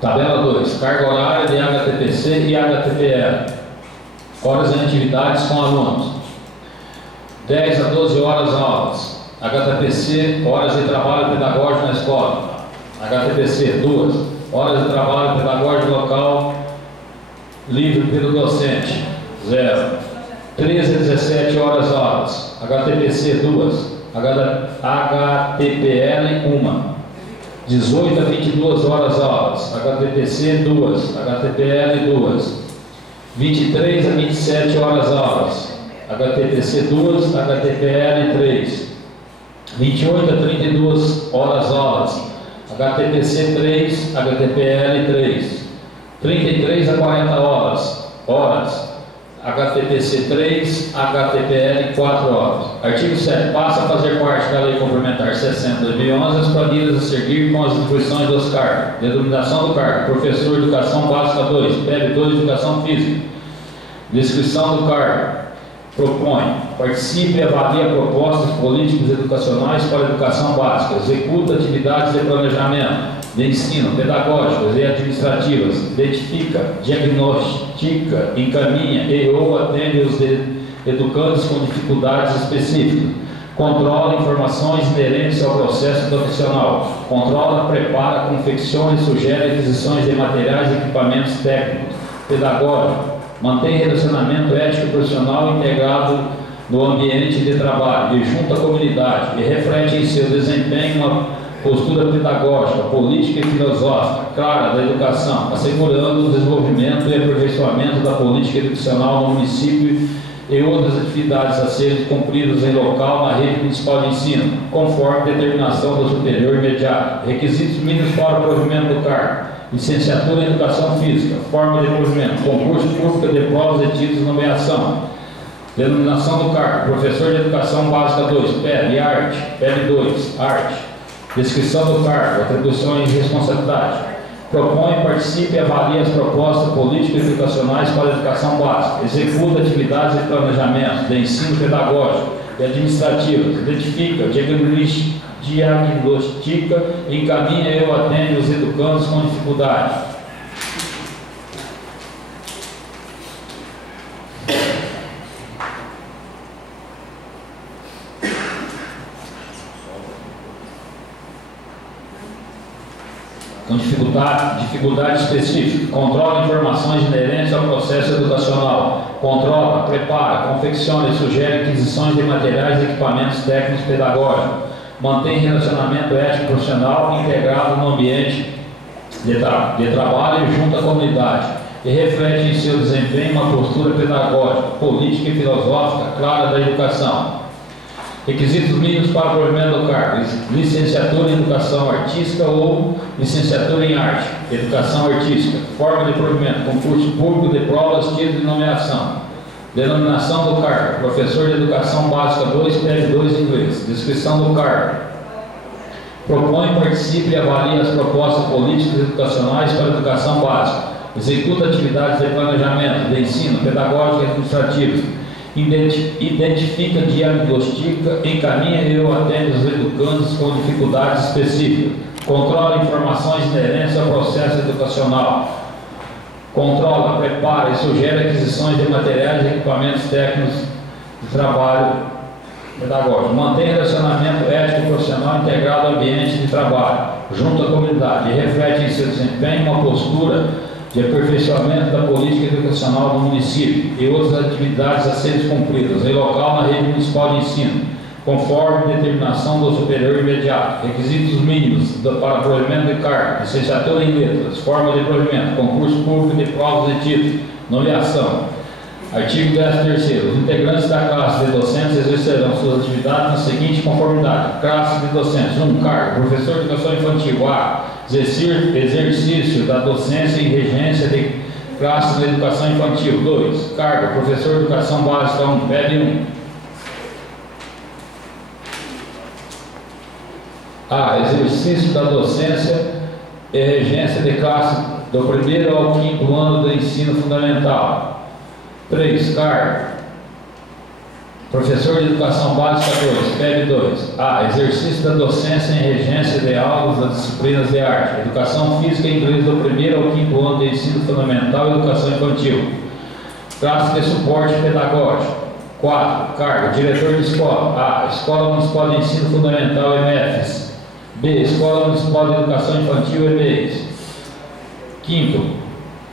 Tabela 2. Carga horária de HTPC e HTPL. Horas em atividades com alunos. 10 a 12 horas aulas. HTPC, horas de trabalho pedagógico na escola. HTPC, 2. Horas de trabalho pedagógico local livre pelo docente, 0. 13 a 17 horas aulas. HTPC, 2. HTPL, 1. 18 a 22 horas aulas. HTPC, 2. HTPL, 2. 23 a 27 horas aulas. HTPC 2, HTPL 3. 28 a 32 horas aulas. HTPC 3, HTPL 3. 33 a 40 horas. HTPC 3, HTPL 4 horas. Artigo 7. Passa a fazer parte da Lei Complementar 60/2011 as planilhas a seguir com as atribuições dos cargos. Denominação do cargo: Professor de Educação Básica 2, PEB 2, Educação Física. Descrição do cargo: propõe, participe e avalia propostas políticas educacionais para a educação básica, executa atividades de planejamento, de ensino, pedagógicas e administrativas, identifica, diagnostica, encaminha e ou atende os educandos com dificuldades específicas, controla informações inerentes ao processo profissional, controla, prepara, confecciona e sugere aquisições de materiais e equipamentos técnicos, pedagógicos, mantém relacionamento ético profissional integrado no ambiente de trabalho e junto à comunidade e reflete em seu desempenho uma postura pedagógica, política e filosófica clara da educação, assegurando o desenvolvimento e aperfeiçoamento da política educacional no município e outras atividades a serem cumpridas em local na rede municipal de ensino, conforme determinação do superior imediato. Requisitos mínimos para o provimento do cargo: licenciatura em Educação Física, forma de provimento, concurso público de provas e títulos de nomeação. Denominação do cargo: Professor de Educação Básica 2, PEB, Arte, PEB 2, Arte. Descrição do cargo, atribuições e responsabilidade. Propõe, participe e avalie as propostas políticas e educacionais para a educação básica. Executa atividades de planejamento, de ensino pedagógico e administrativas. Identifica, diagnostica, encaminha e ou atende os educandos com dificuldade. Com dificuldade específica, controla informações inerentes ao processo educacional, controla, prepara, confecciona e sugere aquisições de materiais e equipamentos técnicos pedagógicos, mantém relacionamento ético profissional integrado no ambiente de trabalho e junto à comunidade e reflete em seu desempenho uma postura pedagógica, política e filosófica clara da educação. Requisitos mínimos para o provimento do cargo: licenciatura em Educação Artística ou licenciatura em Arte, Educação Artística. Forma de provimento: concurso público de provas, título de nomeação. Denominação do cargo: Professor de Educação Básica 2, PEB 2, inglês. Descrição do cargo: propõe, participe e avalie as propostas políticas educacionais para a educação básica. executa atividades de planejamento, de ensino, pedagógico e administrativo, identifica, diagnostica, encaminha e ou atende os educandos com dificuldades específicas, controla informações inerentes ao processo educacional, controla, prepara e sugere aquisições de materiais e equipamentos técnicos de trabalho pedagógico, mantém relacionamento ético e profissional integrado ao ambiente de trabalho, junto à comunidade, e reflete em seu desempenho uma postura de aperfeiçoamento da política educacional do município e outras atividades a serem cumpridas em local na rede municipal de ensino, conforme determinação do superior imediato, requisitos mínimos para provimento de cargo, licenciatura em letras, forma de provimento, concurso público de provas e títulos, nomeação. Artigo 13º. Os integrantes da classe de docentes exercerão suas atividades na seguinte conformidade. Classe de docentes. 1. Cargo. Professor de educação infantil. A. Exercício da docência e regência de classe de educação infantil. 2. Cargo. Professor de educação básica. 1. PEB 1. A. Exercício da docência e regência de classe do 1º ao 5º ano do ensino fundamental. 3. Cargo. Professor de Educação Básica 2, PEB 2. A. Exercício da docência em regência de aulas das disciplinas de arte, Educação Física e Inglês do 1º ao 5º ano de ensino fundamental e Educação Infantil. Classe de suporte pedagógico. 4. Cargo. Diretor de escola. A. Escola Municipal de Ensino Fundamental EMEFES. B. Escola Municipal de Educação Infantil EMEIs. 5.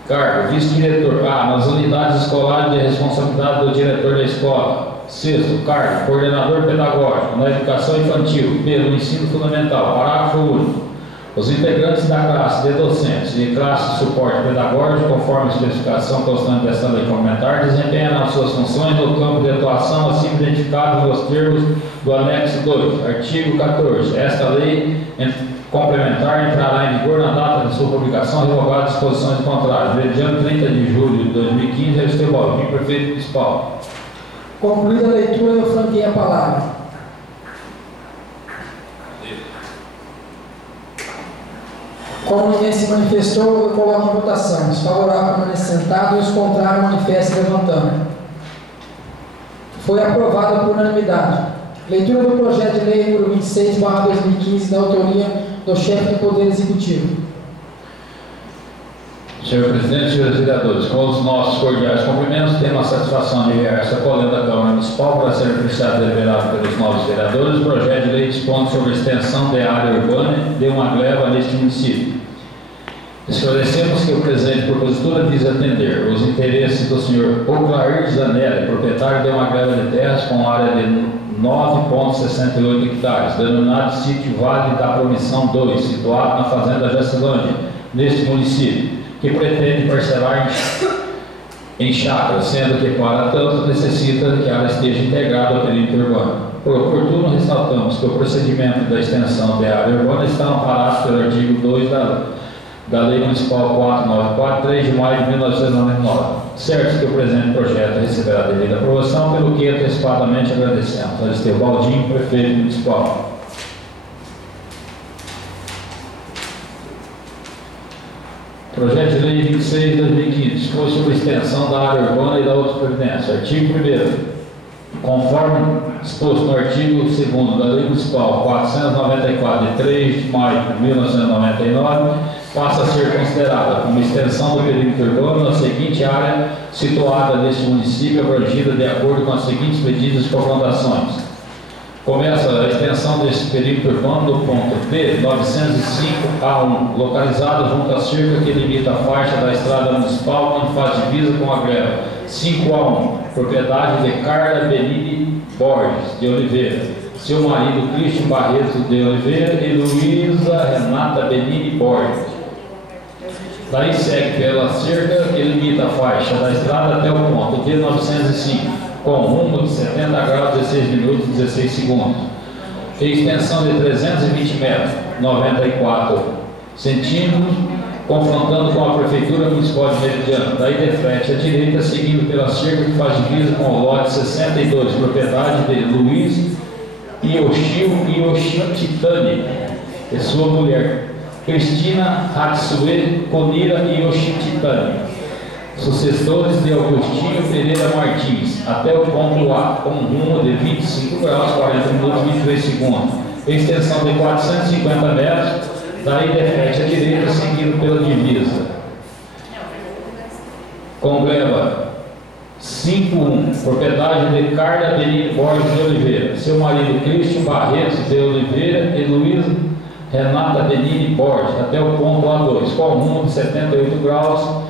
Cargo. Vice-diretor. A. Nas unidades escolares de responsabilidade do diretor da escola. 6º. Cargo. Coordenador pedagógico na educação infantil. B. No ensino fundamental. Parágrafo único. Os integrantes da classe de docentes e classe de suporte pedagógico, conforme a especificação constante desta lei complementar, desempenharão suas funções no campo de atuação assim identificado nos termos do anexo 2. Artigo 14. Esta lei complementar entrará em vigor na data de sua publicação, revogada disposições contrárias. Mediante 30 de julho de 2015, eu estou Baldinho, prefeito municipal. Concluída a leitura, eu franqueei a palavra. Como ninguém se manifestou, eu coloco em votação. Os favoráveis permanecem sentados e os contrários manifestem levantando. Foi aprovado por unanimidade. Leitura do projeto de lei número 26/2015, da autoria do chefe do Poder Executivo. Senhor presidente, senhores vereadores, com os nossos cordiais cumprimentos, temos a satisfação de enviar essa colenda da Câmara Municipal para ser apreciado e deliberado pelos novos vereadores. O projeto de lei dispõe sobre a extensão da área urbana de uma gleba neste município. Esclarecemos que o presente propositura visa atender os interesses do senhor Oclair Zanelli, proprietário de uma gleba de terras com área de 9,68 hectares, denominado Sítio Vale da Promissão 2, situado na Fazenda Jacilândia, neste município, que pretende parcelar em chácara, sendo que para tanto necessita que ela esteja integrada ao perímetro urbano. Por oportuno, ressaltamos que o procedimento da extensão da área urbana está amparado pelo artigo 2 da Lei Municipal 494, 3 de maio de 1999. Certo que o presente projeto receberá a devida aprovação, pelo que antecipadamente agradecemos. Aristeu Baldinho, prefeito municipal. Projeto de Lei 26/2015 dispõe sobre a extensão da área urbana e da outra previdência. Artigo 1º. Conforme exposto no artigo 2º da Lei Municipal 494, de 3 de maio de 1999, passa a ser considerada como extensão do perímetro urbano na seguinte área situada neste município, abrangida de acordo com as seguintes medidas e confrontações. Começa a extensão deste perímetro urbano do ponto P 905A1, localizado junto à cerca que limita a faixa da estrada municipal, onde faz divisa com a gleba. 5A1, propriedade de Carla Benini Borges de Oliveira, seu marido Cristian Barreto de Oliveira e Luísa Renata Benini Borges. Daí segue pela cerca que limita a faixa da estrada até o ponto D905, com rumo de 70 graus, 16 minutos e 16 segundos. E extensão de 320 metros, 94 centímetros, confrontando com a Prefeitura Municipal de Meridiano. Daí de frente à direita, seguindo pela cerca que faz divisa com o lote 62, propriedade de Luiz Yoshio Yoshitani e sua mulher, Cristina Hatsue Konira Yoshitani, sucessores de Augustinho Pereira Martins, até o ponto A, com um rumo de 25 graus, 40 minutos e 23 segundos, extensão de 450 metros, daí defete à direita, seguido pela divisa. Com gleba 5.1, propriedade de Carla Benini Borges de Oliveira, seu marido Cristian Barreto de Oliveira e Luísa Renata Benini Borges, até o ponto A2, com rumo de 78 graus,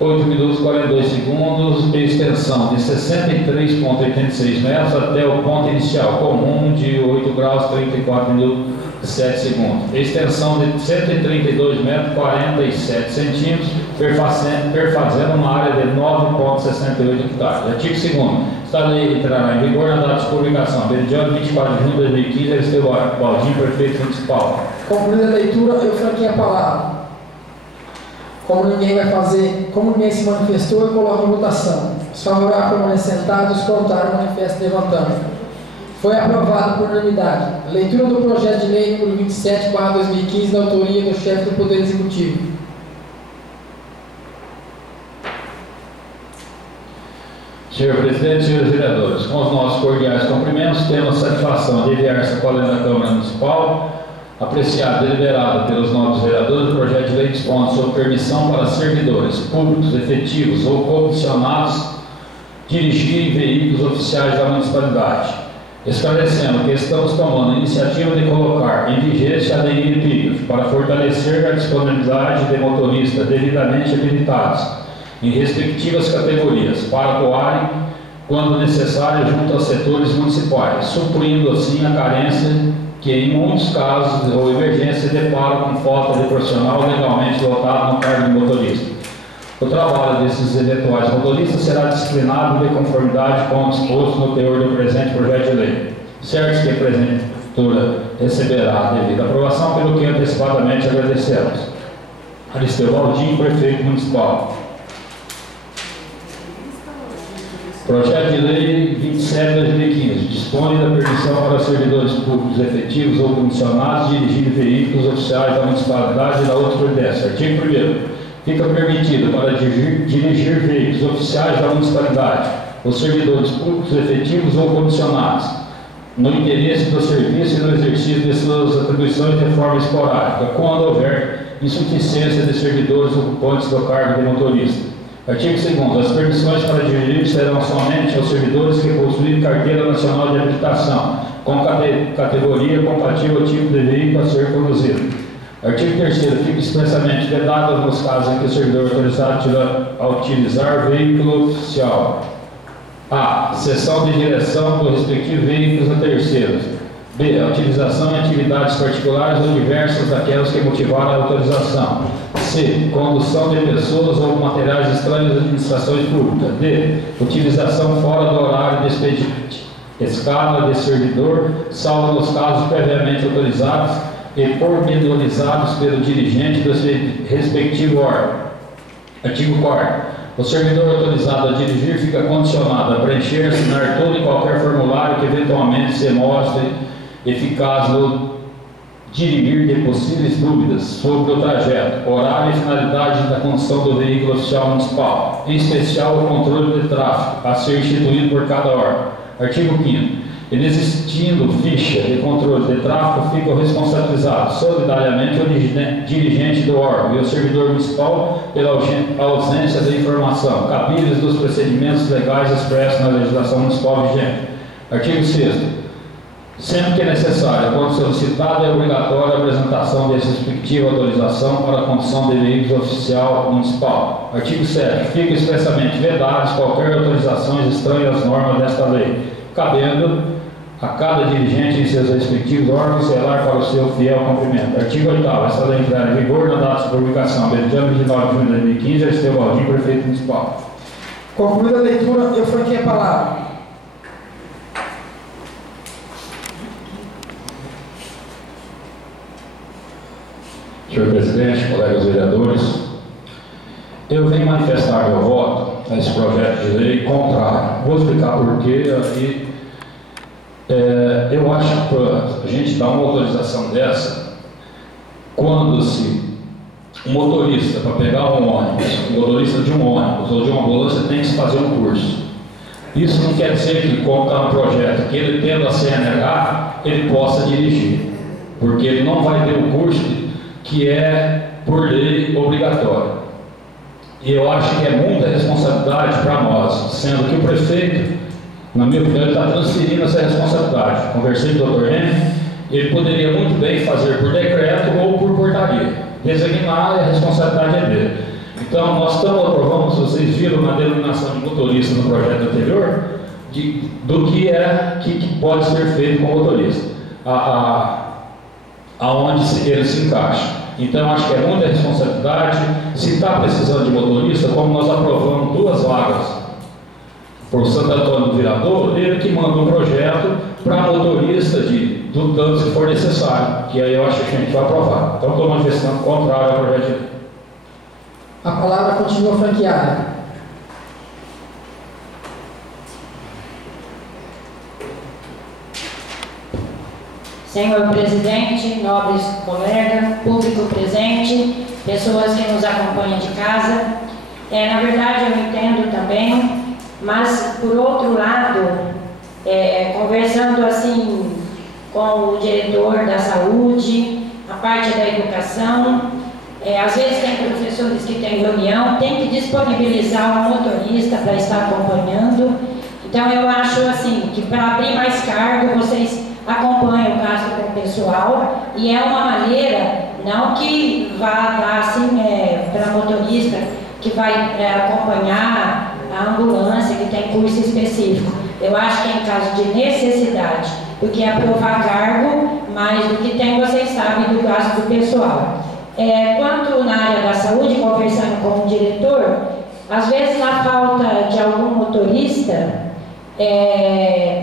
8 minutos e 42 segundos, extensão de 63,86 metros até o ponto inicial, com rumo de 8 graus, 34 minutos e 7 segundos. Extensão de 132 metros, 47 centímetros, perfazendo uma área de 9,68 hectares. Artigo 2º. Esta lei entrará em vigor na data de publicação, meridiano 24 de junho de 2015, Aristeu Baldin, prefeito municipal. Concluída a leitura, eu franqueio a palavra. Como ninguém se manifestou, eu coloco em votação. Os favoráveis permanecem sentados, os contrários manifestam levantando. Foi aprovado por unanimidade. Leitura do projeto de lei número 27/2015, da autoria do chefe do Poder Executivo. Senhor Presidente, senhores vereadores, com os nossos cordiais cumprimentos, temos satisfação de enviar essa colega da Câmara Municipal, apreciado e deliberado pelos novos vereadores, o projeto de lei dispõe sobre permissão para servidores públicos, efetivos ou comissionados dirigirem veículos oficiais da municipalidade. Esclarecendo que estamos tomando a iniciativa de colocar em vigência a lei de epígrafo para fortalecer a disponibilidade de motoristas devidamente habilitados em respectivas categorias para atuarem quando necessário junto aos setores municipais, suprindo assim a carência que em muitos casos ou emergência se deparam com falta de profissional legalmente dotado no cargo de motorista. O trabalho desses eventuais motoristas será disciplinado de conformidade com o disposto no teor do presente projeto de lei. Certo que a presente leitura receberá a devida aprovação, pelo que antecipadamente agradecemos. Aristeu Baldin, prefeito municipal. Projeto de Lei 27/2015 dispõe da permissão para servidores públicos efetivos ou comissionados dirigirem veículos oficiais da municipalidade e da outra providência. Artigo 1º. Fica permitido para dirigir veículos oficiais da municipalidade os servidores públicos efetivos ou comissionados, no interesse do serviço e no exercício de suas atribuições de forma esporádica, quando houver insuficiência de servidores ocupantes do cargo de motorista. Artigo 2º. As permissões para dirigir serão somente aos servidores que possuem carteira nacional de habilitação, com categoria compatível ao tipo de veículo a ser conduzido. Artigo 3º. Fica expressamente vedado nos casos em que o servidor autorizado a utilizar veículo oficial: a. Cessão de direção do respectivo veículo a terceiros. B. A utilização em atividades particulares ou diversas daquelas que motivaram a autorização. C. Condução de pessoas ou materiais estranhos às administrações públicas. D. Utilização fora do horário de expediente. Escala de servidor, salvo nos casos previamente autorizados e pormenorizados pelo dirigente do respectivo órgão. Artigo 4º. O servidor autorizado a dirigir fica condicionado a preencher e assinar todo e qualquer formulário que eventualmente se mostre eficaz no dirimir de possíveis dúvidas sobre o trajeto, horário e finalidade da condução do veículo oficial municipal, em especial o controle de tráfego, a ser instituído por cada órgão. Artigo 5º. Inexistindo ficha de controle de tráfego, ficam responsabilizados solidariamente o dirigente do órgão e o servidor municipal pela ausência de informação cabíveis dos procedimentos legais expressos na legislação municipal vigente. Artigo 6º. Sempre que necessário, quando solicitado, é obrigatória a apresentação de respectiva autorização para a condução de veículo oficial municipal. Artigo 7º. Fica expressamente vedadas qualquer autorizações estranhas às normas desta lei, cabendo a cada dirigente em seus respectivos órgãos zelar para o seu fiel cumprimento. Artigo 8º. Esta lei entrará em vigor na data de publicação, meridiano 29 de junho de 2015, Aristeu Baldin, prefeito municipal. Concluída a leitura, eu franqueio a palavra. Senhor Presidente, colegas vereadores, eu venho manifestar meu voto a esse projeto de lei contrário. Vou explicar por quê. Eu acho que a gente dar uma autorização dessa, quando um motorista, para pegar um ônibus, um motorista de um ônibus ou de uma ambulância, tem que se fazer um curso. Isso não quer dizer que, como está no projeto, que ele tendo a CNH, ele possa dirigir, porque ele não vai ter um curso que é, por lei, obrigatório. E eu acho que é muita responsabilidade para nós, sendo que o prefeito, na minha opinião, está transferindo essa responsabilidade. Conversei com o Dr. Henrique, ele poderia muito bem fazer por decreto ou por portaria. Designar, a responsabilidade é dele. Então, nós estamos aprovando, se vocês viram na denominação de motorista no projeto anterior, do que pode ser feito com o motorista, aonde ele se encaixa. Então, acho que é muita responsabilidade. Se está precisando de motorista, como nós aprovamos 2 vagas por Santo Antônio do Viradouro, ele que manda um projeto para motorista do tanto se for necessário, que aí eu acho que a gente vai aprovar. Então, estou manifestando contrário ao projeto de lei. A palavra continua franqueada. Senhor presidente, nobres colegas, público presente, pessoas que nos acompanham de casa, na verdade eu entendo também, mas por outro lado, conversando assim com o diretor da saúde, a parte da educação, às vezes tem professores que têm reunião, tem que disponibilizar um motorista para estar acompanhando. Então eu acho assim que para abrir mais cargo vocês acompanham o gasto com o pessoal, e é uma maneira, não que vá dar assim para motorista que vai acompanhar a ambulância, que tem curso específico. Eu acho que é em caso de necessidade, porque aprovar cargo, mais do que tem, vocês sabem do gasto do pessoal. Quanto na área da saúde, conversando com o diretor, às vezes na falta de algum motorista,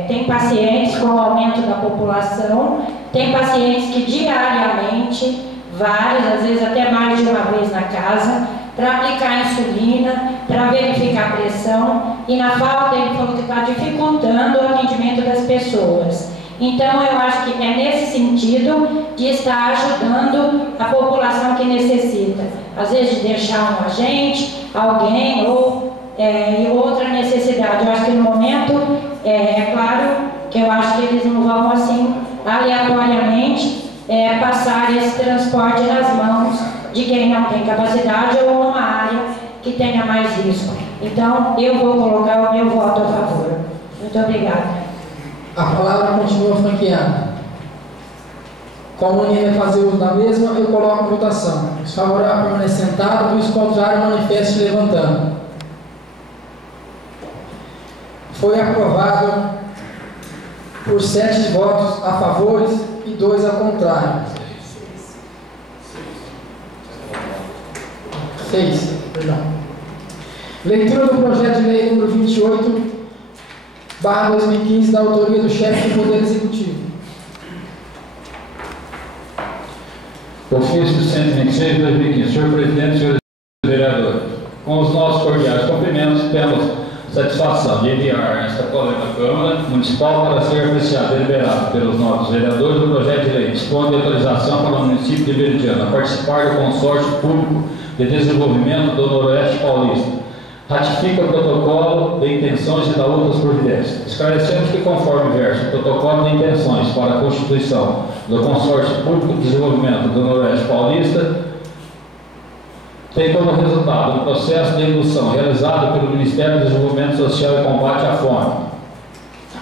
tem pacientes com o aumento da população, tem pacientes que diariamente, vários, às vezes até mais de uma vez na casa, para aplicar insulina, para verificar a pressão, e na falta ele falou que está dificultando o atendimento das pessoas. Então eu acho que é nesse sentido de estar ajudando a população que necessita, às vezes de deixar um agente, alguém ou outra necessidade. Eu acho que no momento, é claro que eu acho que eles não vão assim aleatoriamente passar esse transporte nas mãos de quem não tem capacidade ou numa área que tenha mais risco. Então eu vou colocar o meu voto a favor. Muito obrigada. A palavra continua franqueada. Como ninguém vai fazer uso da mesma, eu coloco a votação. Os favoráveis permanecem sentados e os contrários manifestem levantando. Foi aprovado por 7 votos a favor e 2 a contrário. 6, perdão. Leitura do projeto de lei número 28/2015, da autoria do chefe do Poder Executivo. Ofício 126 de 2015. Senhor presidente, senhores vereadores, com os nossos cordiais cumprimentos, temos satisfação de enviar esta colega Câmara Municipal para ser apreciado e deliberado pelos nossos vereadores do projeto de lei. Dispõe de autorização para o município de Veridiana participar do consórcio público de desenvolvimento do Noroeste Paulista. Ratifica o protocolo de intenções e da outras providências. Esclarecemos que, conforme verso, o protocolo de intenções para a constituição do Consórcio Público de Desenvolvimento do Noroeste Paulista tem como resultado um processo de indução realizado pelo Ministério do Desenvolvimento Social e Combate à Fome,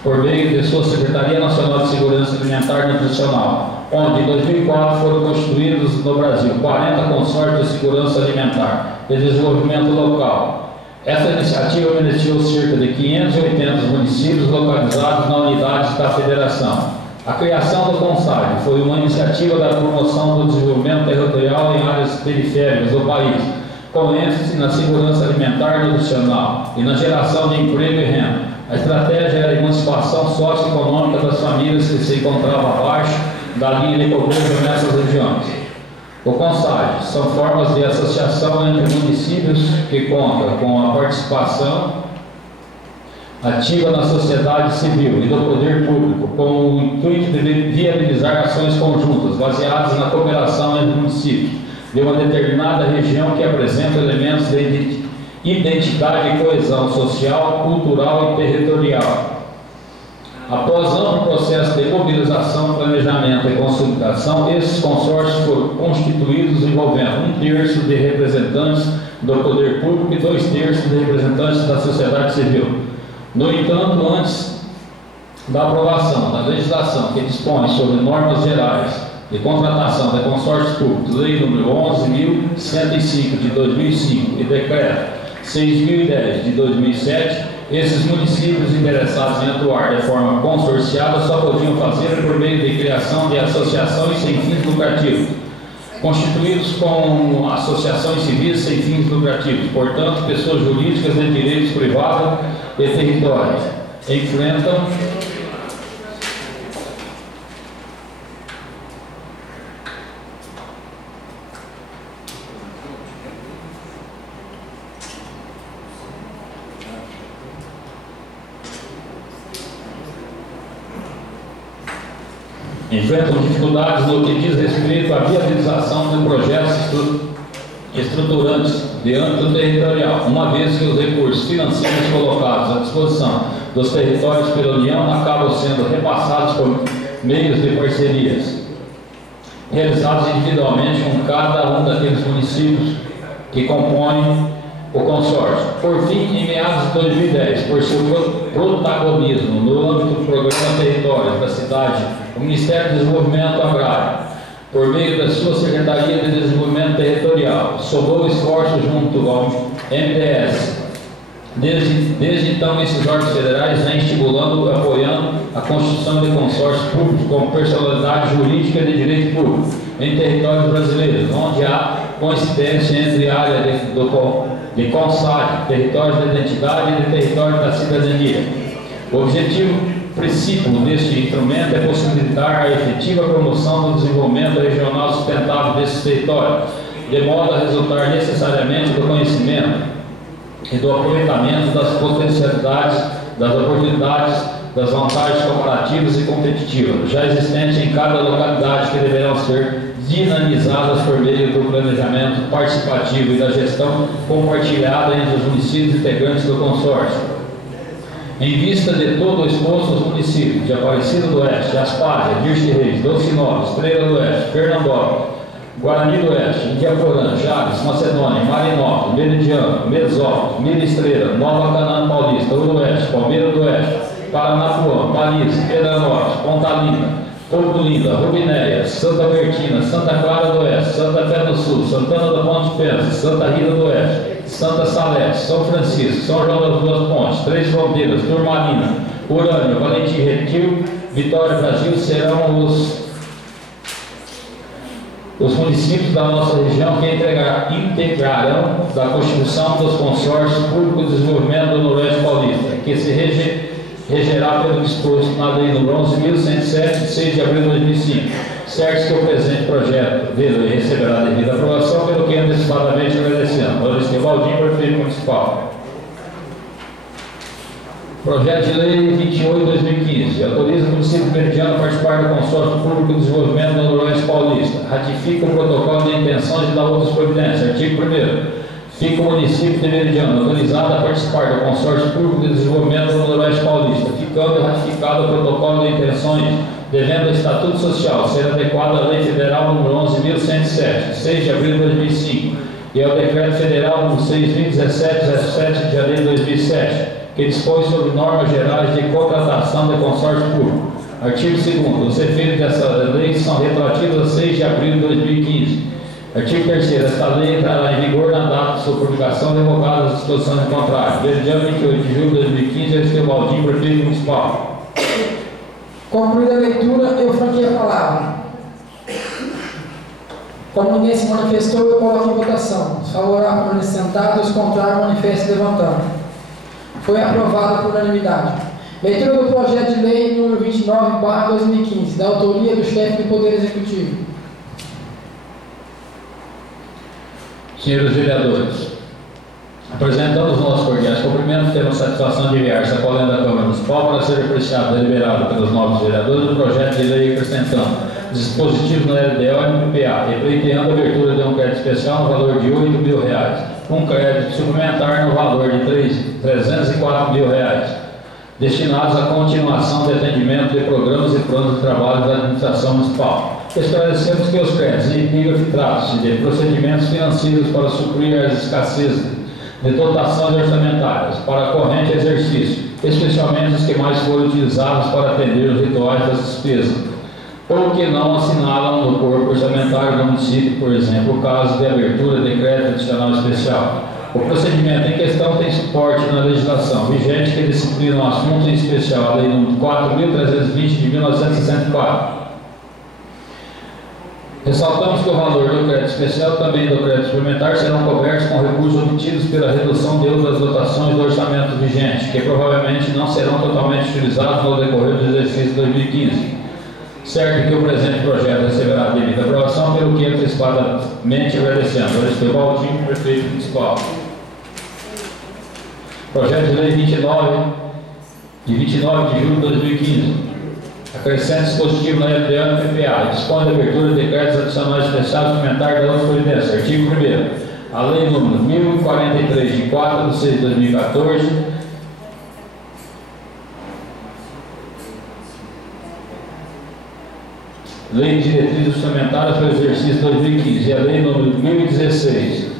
por meio de sua Secretaria Nacional de Segurança Alimentar e Nutricional, onde em 2004 foram constituídos no Brasil 40 consórcios de segurança alimentar e desenvolvimento local. Essa iniciativa beneficiou cerca de 580 municípios localizados na unidade da Federação. A criação do CONSAG foi uma iniciativa da promoção do desenvolvimento territorial em áreas periféricas do país, com ênfase na segurança alimentar e nutricional e na geração de emprego e renda. A estratégia era a emancipação socioeconômica das famílias que se encontravam abaixo da linha de pobreza nessas regiões. O CONSAG são formas de associação entre municípios que contam com a participação ativa na sociedade civil e do poder público, com o intuito de viabilizar ações conjuntas baseadas na cooperação entre municípios de uma determinada região que apresentam elementos de identidade e coesão social, cultural e territorial. Após amplo processo de mobilização, planejamento e consolidação, esses consórcios foram constituídos envolvendo 1/3 de representantes do poder público e 2/3 de representantes da sociedade civil. No entanto, antes da aprovação da legislação que dispõe sobre normas gerais de contratação de consórcios públicos, Lei nº 11.105 de 2005 e Decreto 6.010 de 2007, esses municípios interessados em atuar de forma consorciada só podiam fazer por meio de criação de associações sem fins lucrativos, constituídos com associações civis sem fins lucrativos, portanto, pessoas jurídicas de direitos privados e territórios, enfrentam dificuldades no que diz respeito à viabilização de projetos estruturantes de âmbito territorial, uma vez que os recursos financeiros colocados à disposição dos territórios pela União acabam sendo repassados por meios de parcerias realizados individualmente com cada um daqueles municípios que compõem o consórcio. Por fim, em meados de 2010, por seu protagonismo no âmbito do Programa Territórios da cidade, o Ministério do Desenvolvimento Agrário, por meio da sua Secretaria de Desenvolvimento Territorial, somou esforços junto ao MDS. Desde então, esses órgãos federais vêm estimulando e apoiando a constituição de consórcios públicos como personalidade jurídica de direito público em territórios brasileiros, onde há coincidência entre a área de CONSAG, territórios da identidade e de território da cidadania. O objetivo princípio deste instrumento é possibilitar a efetiva promoção do desenvolvimento regional sustentável desses territórios, de modo a resultar necessariamente do conhecimento e do aproveitamento das potencialidades, das oportunidades, das vantagens comparativas e competitivas já existentes em cada localidade, que deverão ser dinamizadas por meio do planejamento participativo e da gestão compartilhada entre os municípios integrantes do consórcio. Em vista de todo o exposto, os municípios de Aparecida do Oeste, Aspásia, Dirce Reis, Dolcinópolis, Estrela do Oeste, Fernandópolis, Guarani do Oeste, Indiaporã, Chaves, Macedônia, Marinópolis, Meridiano, Mesópolis, Milha Estrela, Nova Canaã Paulista, Uruoeste, Palmeira do Oeste, Paranapuã, Paris, Pedranópolis, Ponta Linda, Porto Linda, Rubinéia, Santa Bertina, Santa Clara do Oeste, Santa Fé do Sul, Santana do Ponte Pensa, Santa Rita do Oeste, Santa Salete, São Francisco, São João das Duas Pontes, Três Fronteiras, Turmalina, Urânio, Valentim Retiro, Vitória Brasil serão os municípios da nossa região que integrarão da constituição dos consórcios públicos de desenvolvimento do Noroeste Paulista, que se regerá pelo disposto na Lei nº 11.107, de 6 de abril de 2005, certo que o presente projeto dele receberá devida aprovação, pelo que antecipadamente agradecendo. Maurício Valdir, prefeito municipal. Projeto de Lei 28/2015, autoriza o município de Meridiano a participar do consórcio público de desenvolvimento do Noroeste Paulista. Ratifica o protocolo de intenções e da outras providências. Artigo 1º. Fica o município de Meridiano autorizado a participar do consórcio público de desenvolvimento do Noroeste Paulista, ficando ratificado o protocolo de intenções, devendo o Estatuto Social ser adequado à Lei Federal nº 11.107, de 6 de abril de 2005, e ao Decreto Federal nº 6.017, 7 de janeiro de 2007, que dispõe sobre normas gerais de contratação de consórcio público. Artigo 2º. Os efeitos dessa lei são retroativos a 6 de abril de 2015. Artigo 3º. Esta lei entrará em vigor na data de sua publicação, revogadas as disposições em contrário. Meridiano, 28 de julho de 2015, Aristeu Valdir, prefeito municipal. Concluída a leitura, eu franqueio a palavra. Como ninguém se manifestou, eu coloco em votação. Os favoráveis permanecem sentados, os contrários manifestem levantando. Foi aprovado por unanimidade. Leitura do projeto de lei número 29/2015, da autoria do chefe do Poder Executivo. Senhores vereadores, Apresentando os nossos cordiais cumprimentos, temos satisfação de enviar, sacolando a Câmara Municipal para ser apreciado e deliberado pelos novos vereadores o projeto de lei acrescentando dispositivos na LDO e MPA e pleiteando a abertura de um crédito especial no valor de R$ 8.000, um crédito suplementar no valor de R$ 304.000, destinados à continuação de atendimento de programas e planos de trabalho da administração municipal. Esclarecemos que os créditos em epígrafe tratam-se de procedimentos financeiros para suprir as escassez de dotações orçamentárias para corrente exercício, especialmente os que mais foram utilizados para atender os rituais das despesas, ou que não assinalam no corpo orçamentário do município, por exemplo, o caso de abertura de crédito adicional especial. O procedimento em questão tem suporte na legislação vigente que disciplina o assunto, em especial a Lei nº 4.320 de 1964. Ressaltamos que o valor do crédito especial, também do crédito suplementar, serão cobertos com recursos obtidos pela redução de outras dotações do orçamento vigente, que provavelmente não serão totalmente utilizados no decorrer do exercício 2015. Certo que o presente projeto receberá a devida aprovação, pelo que antecipadamente agradecemos. Agradeço Baldinho, prefeito municipal. Projeto de lei 29, de 29 de julho de 2015. Acrescenta dispositivo na LDO e MPA e dispõe da abertura de créditos adicionais especiais suplementares da outra providência. Artigo 1º. A Lei nº 1043, de 4 de 6 de 2014, Lei de Diretrizes Orçamentárias para o exercício 2015 e a Lei nº 1016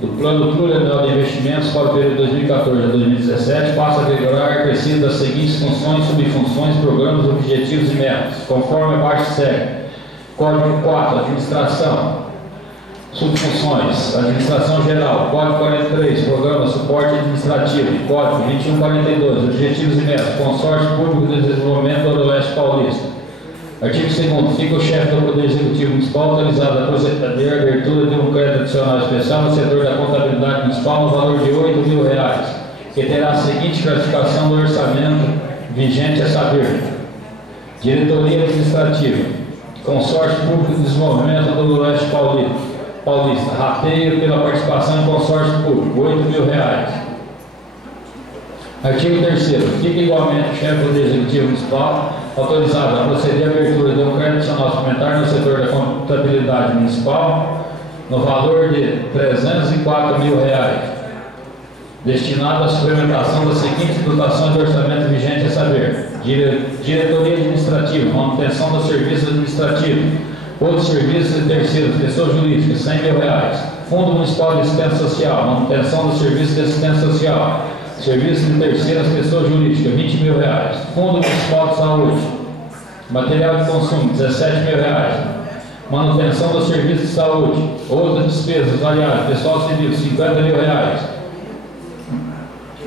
do Plano Plurianual de Investimentos para o período 2014 a 2017 passa a vigorar acrescido das seguintes funções, subfunções, programas, objetivos e metas, conforme abaixo segue. Código 4, Administração. Subfunções, Administração Geral. Código 43, Programa Suporte Administrativo. Código 2142, Objetivos e metas, Consórcio Público de Desenvolvimento do Oeste Paulista. Artigo 2º. Fica o chefe do Poder Executivo Municipal autorizado a proceder à abertura de um crédito adicional especial no setor da contabilidade municipal no valor de R$ 8.000, que terá a seguinte classificação do orçamento vigente, a saber: Diretoria Administrativa, Consórcio Público de Desenvolvimento do Oeste Paulista, rateio pela participação em consórcio público, R$ 8.000. Artigo 3º. Fica igualmente o chefe do Poder Executivo Municipal autorizado a proceder à abertura de um crédito adicional suplementar no setor da contabilidade municipal no valor de R$ 304.000, destinado à suplementação das seguintes dotações do orçamento vigente, a saber: Diretoria Administrativa, manutenção dos serviços administrativos, outros serviços de terceiros, pessoas jurídicas, R$ 100.000, Fundo Municipal de Assistência Social, manutenção dos serviços de assistência social, serviços de terceiras, pessoas jurídicas, R$ 20.000, Fundo Municipal de Saúde, material de consumo, R$ 17.000, manutenção dos serviços de saúde, outras despesas variáveis, pessoal civil, R$ 50.000,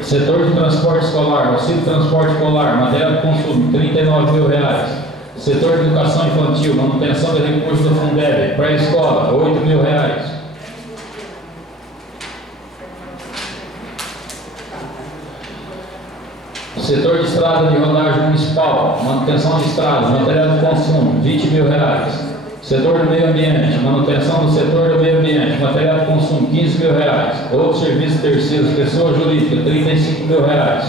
setor de transporte escolar, auxílio de transporte escolar, material de consumo, R$ 39.000, setor de educação infantil, manutenção de recursos do Fundeb, pré-escola, R$ 8.000. Setor de estrada de rodagem municipal, manutenção de estradas, material de consumo, R$ 20.000. Setor do meio ambiente, manutenção do setor do meio ambiente, material de consumo, R$ 15.000. Outros serviços terceiros, pessoa jurídica, R$ 35.000.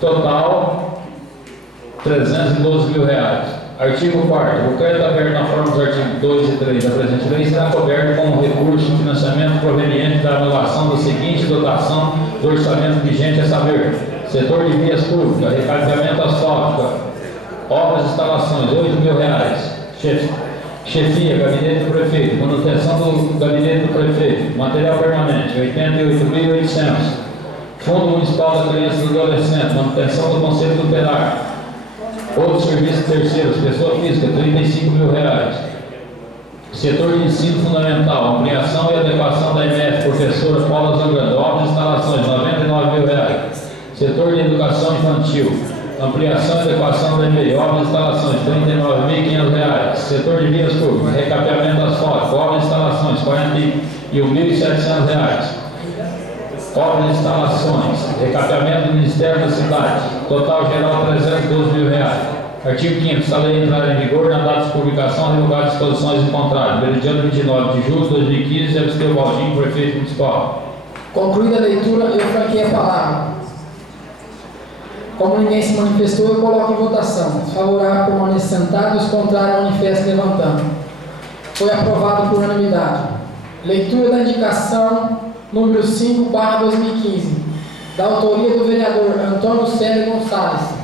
Total, R$ 312.000. Artigo 4º. O crédito aberto na forma dos artigos 2 e 3 da presente lei será coberto com o recurso de financiamento proveniente da anulação da seguinte dotação do orçamento vigente, a saber: setor de vias públicas, recapeamento asfáltico, obras e instalações, R$ 8.000. Chefia, gabinete do prefeito, manutenção do gabinete do prefeito, material permanente, R$ 88.800. Fundo Municipal da Criança e do Adolescente, manutenção do Conselho Tutelar, outros serviços terceiros, pessoa física, R$ 35.000. Setor de ensino fundamental, ampliação e adequação da EMF, professora Paula Zangrando, obras e instalações, R$ 99.000. Setor de educação infantil, ampliação e adequação da EMEI, obras e instalações, R$ 39.500. Setor de vias públicas, recapeamento asfáltico, obras e instalações, R$ 41.700. Obras e instalações, recapeamento do Ministério da Cidade, total geral R$ 312.000. Artigo 5º. Esta lei entrará em vigor na data de publicação, revogar disposições em contrário, meridiano 29 de julho de 2015, Abigail Baldinho, prefeito municipal. Concluída a leitura, eu franqueio a palavra. Como ninguém se manifestou, eu coloco em votação. Os favoráveis permanecem sentados, os contrários manifestam levantando. Foi aprovado por unanimidade. Leitura da indicação número 5/2015, da autoria do vereador Antônio Célio Gonçalves.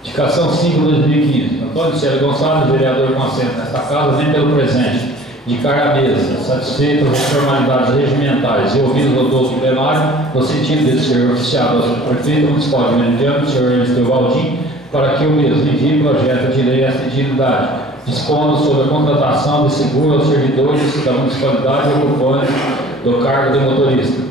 Indicação 5/2015. Antônio Célio Gonçalves, vereador com assento nesta casa, vem pelo presente indicar à mesa, satisfeitas as formalidades regimentais e ouvido o doutor do plenário, no sentido de ser oficiado ao prefeito municipal de Meridiano, senhor Ernesteu Valdim, para que o mesmo envie projeto de lei a esta entidade, dispondo sobre a contratação de seguro aos servidores da municipalidade ocupantes do cargo de motorista.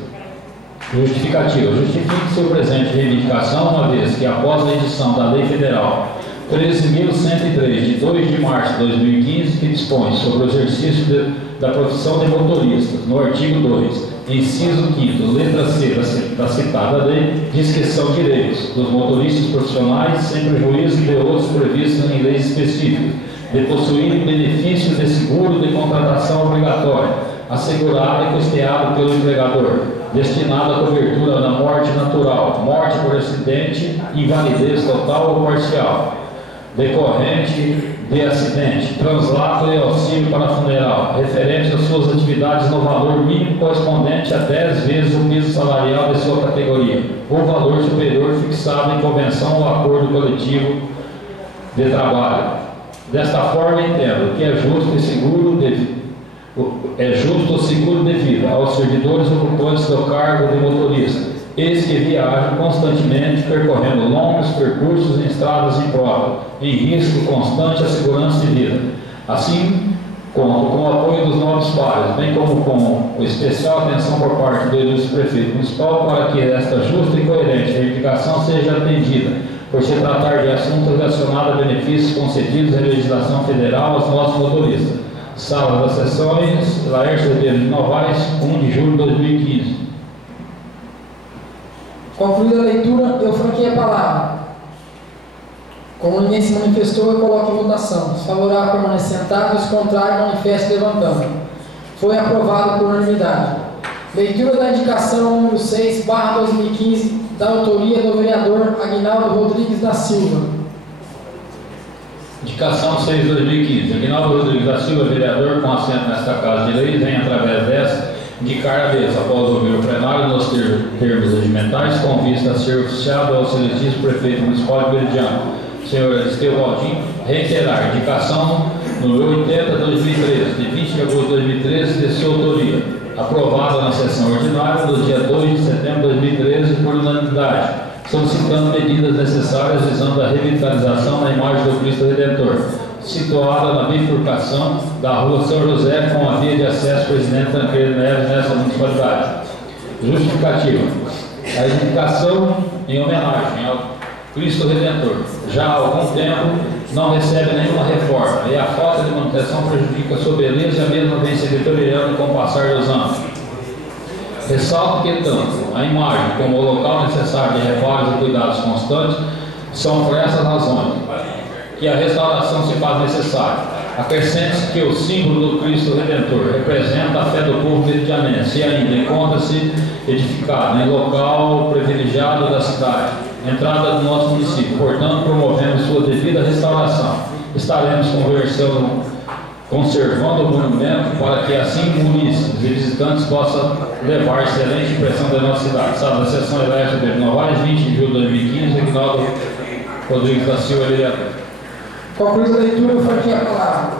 Justificativa. Justifique-se o presente reivindicação, uma vez que, após a edição da Lei Federal 13.103, de 2 de março de 2015, que dispõe sobre o exercício da profissão de motoristas, no artigo 2, inciso 5º, letra C da citada lei, diz que são direitos dos motoristas profissionais, sem prejuízo de outros previstos em leis específicas, de possuírem benefícios de seguro de contratação obrigatória, assegurado e custeado pelo empregador, destinado à cobertura da morte natural, morte por acidente, invalidez total ou parcial, decorrente de acidente, translato e auxílio para funeral, referente às suas atividades no valor mínimo correspondente a 10 vezes o piso salarial de sua categoria, ou valor superior fixado em convenção ou acordo coletivo de trabalho. Desta forma, entendo que é justo o seguro devido aos servidores ocupantes do cargo de motorista, eis que viajam constantemente percorrendo longos percursos em estradas impróprias, em risco constante à segurança de vida. Assim, conto com o apoio dos nobres pares, bem como com especial atenção por parte do ilustre prefeito municipal para que esta justa e coerente reivindicação seja atendida, por se tratar de assunto relacionado a benefícios concedidos em legislação federal aos nossos motoristas. Sala das Sessões, Laércio Ribeiro de Novaes, 1 de julho de 2015. Concluída a leitura, eu franqueio a palavra. Como ninguém se manifestou, eu coloco em votação. Os favoráveis permanecem sentados, os contrários manifestam levantando. Foi aprovado por unanimidade. Leitura da indicação número 6/2015, da autoria do vereador Aguinaldo Rodrigues da Silva. Indicação 6/2015. Aguinaldo Rodrigues da Silva, vereador com assento nesta Casa de Leis, vem através dessa indicar a mesa, após ouvir o plenário nos termos regimentais, com vista a ser oficiado ao excelentíssimo prefeito municipal de Meridiano, senhor Ernesteu Valdim, reiterar indicação número 80/2013, de 20 de agosto de 2013, de sua autoria, aprovada na sessão ordinária do dia 2 de setembro de 2013 por unanimidade, solicitando medidas necessárias visando a revitalização da imagem do Cristo Redentor, situada na bifurcação da rua São José com a via de acesso Presidente Tancredo Neves nessa municipalidade. Justificativa. A edificação em homenagem ao Cristo Redentor, já há algum tempo, não recebe nenhuma reforma e a falta de manutenção prejudica a sua beleza e a mesma vem se deteriorando com o passar dos anos. Ressalto que tanto a imagem como o local necessário de reparos e cuidados constantes são por essas razões que a restauração se faz necessária. Acrescente-se que o símbolo do Cristo Redentor representa a fé do povo meridianense e ainda encontra-se edificado em local privilegiado da cidade, entrada do nosso município. Portanto, promovemos sua devida restauração. Estaremos conservando o monumento para que assim munícipes e visitantes possam levar excelente impressão da nossa cidade. Sala da Sessão Laércio Ribeiro de Novaes, 20 de julho de 2015, Aguinaldo Rodrigues da Silva, vereador. Concluída a leitura, eu franqueio a palavra.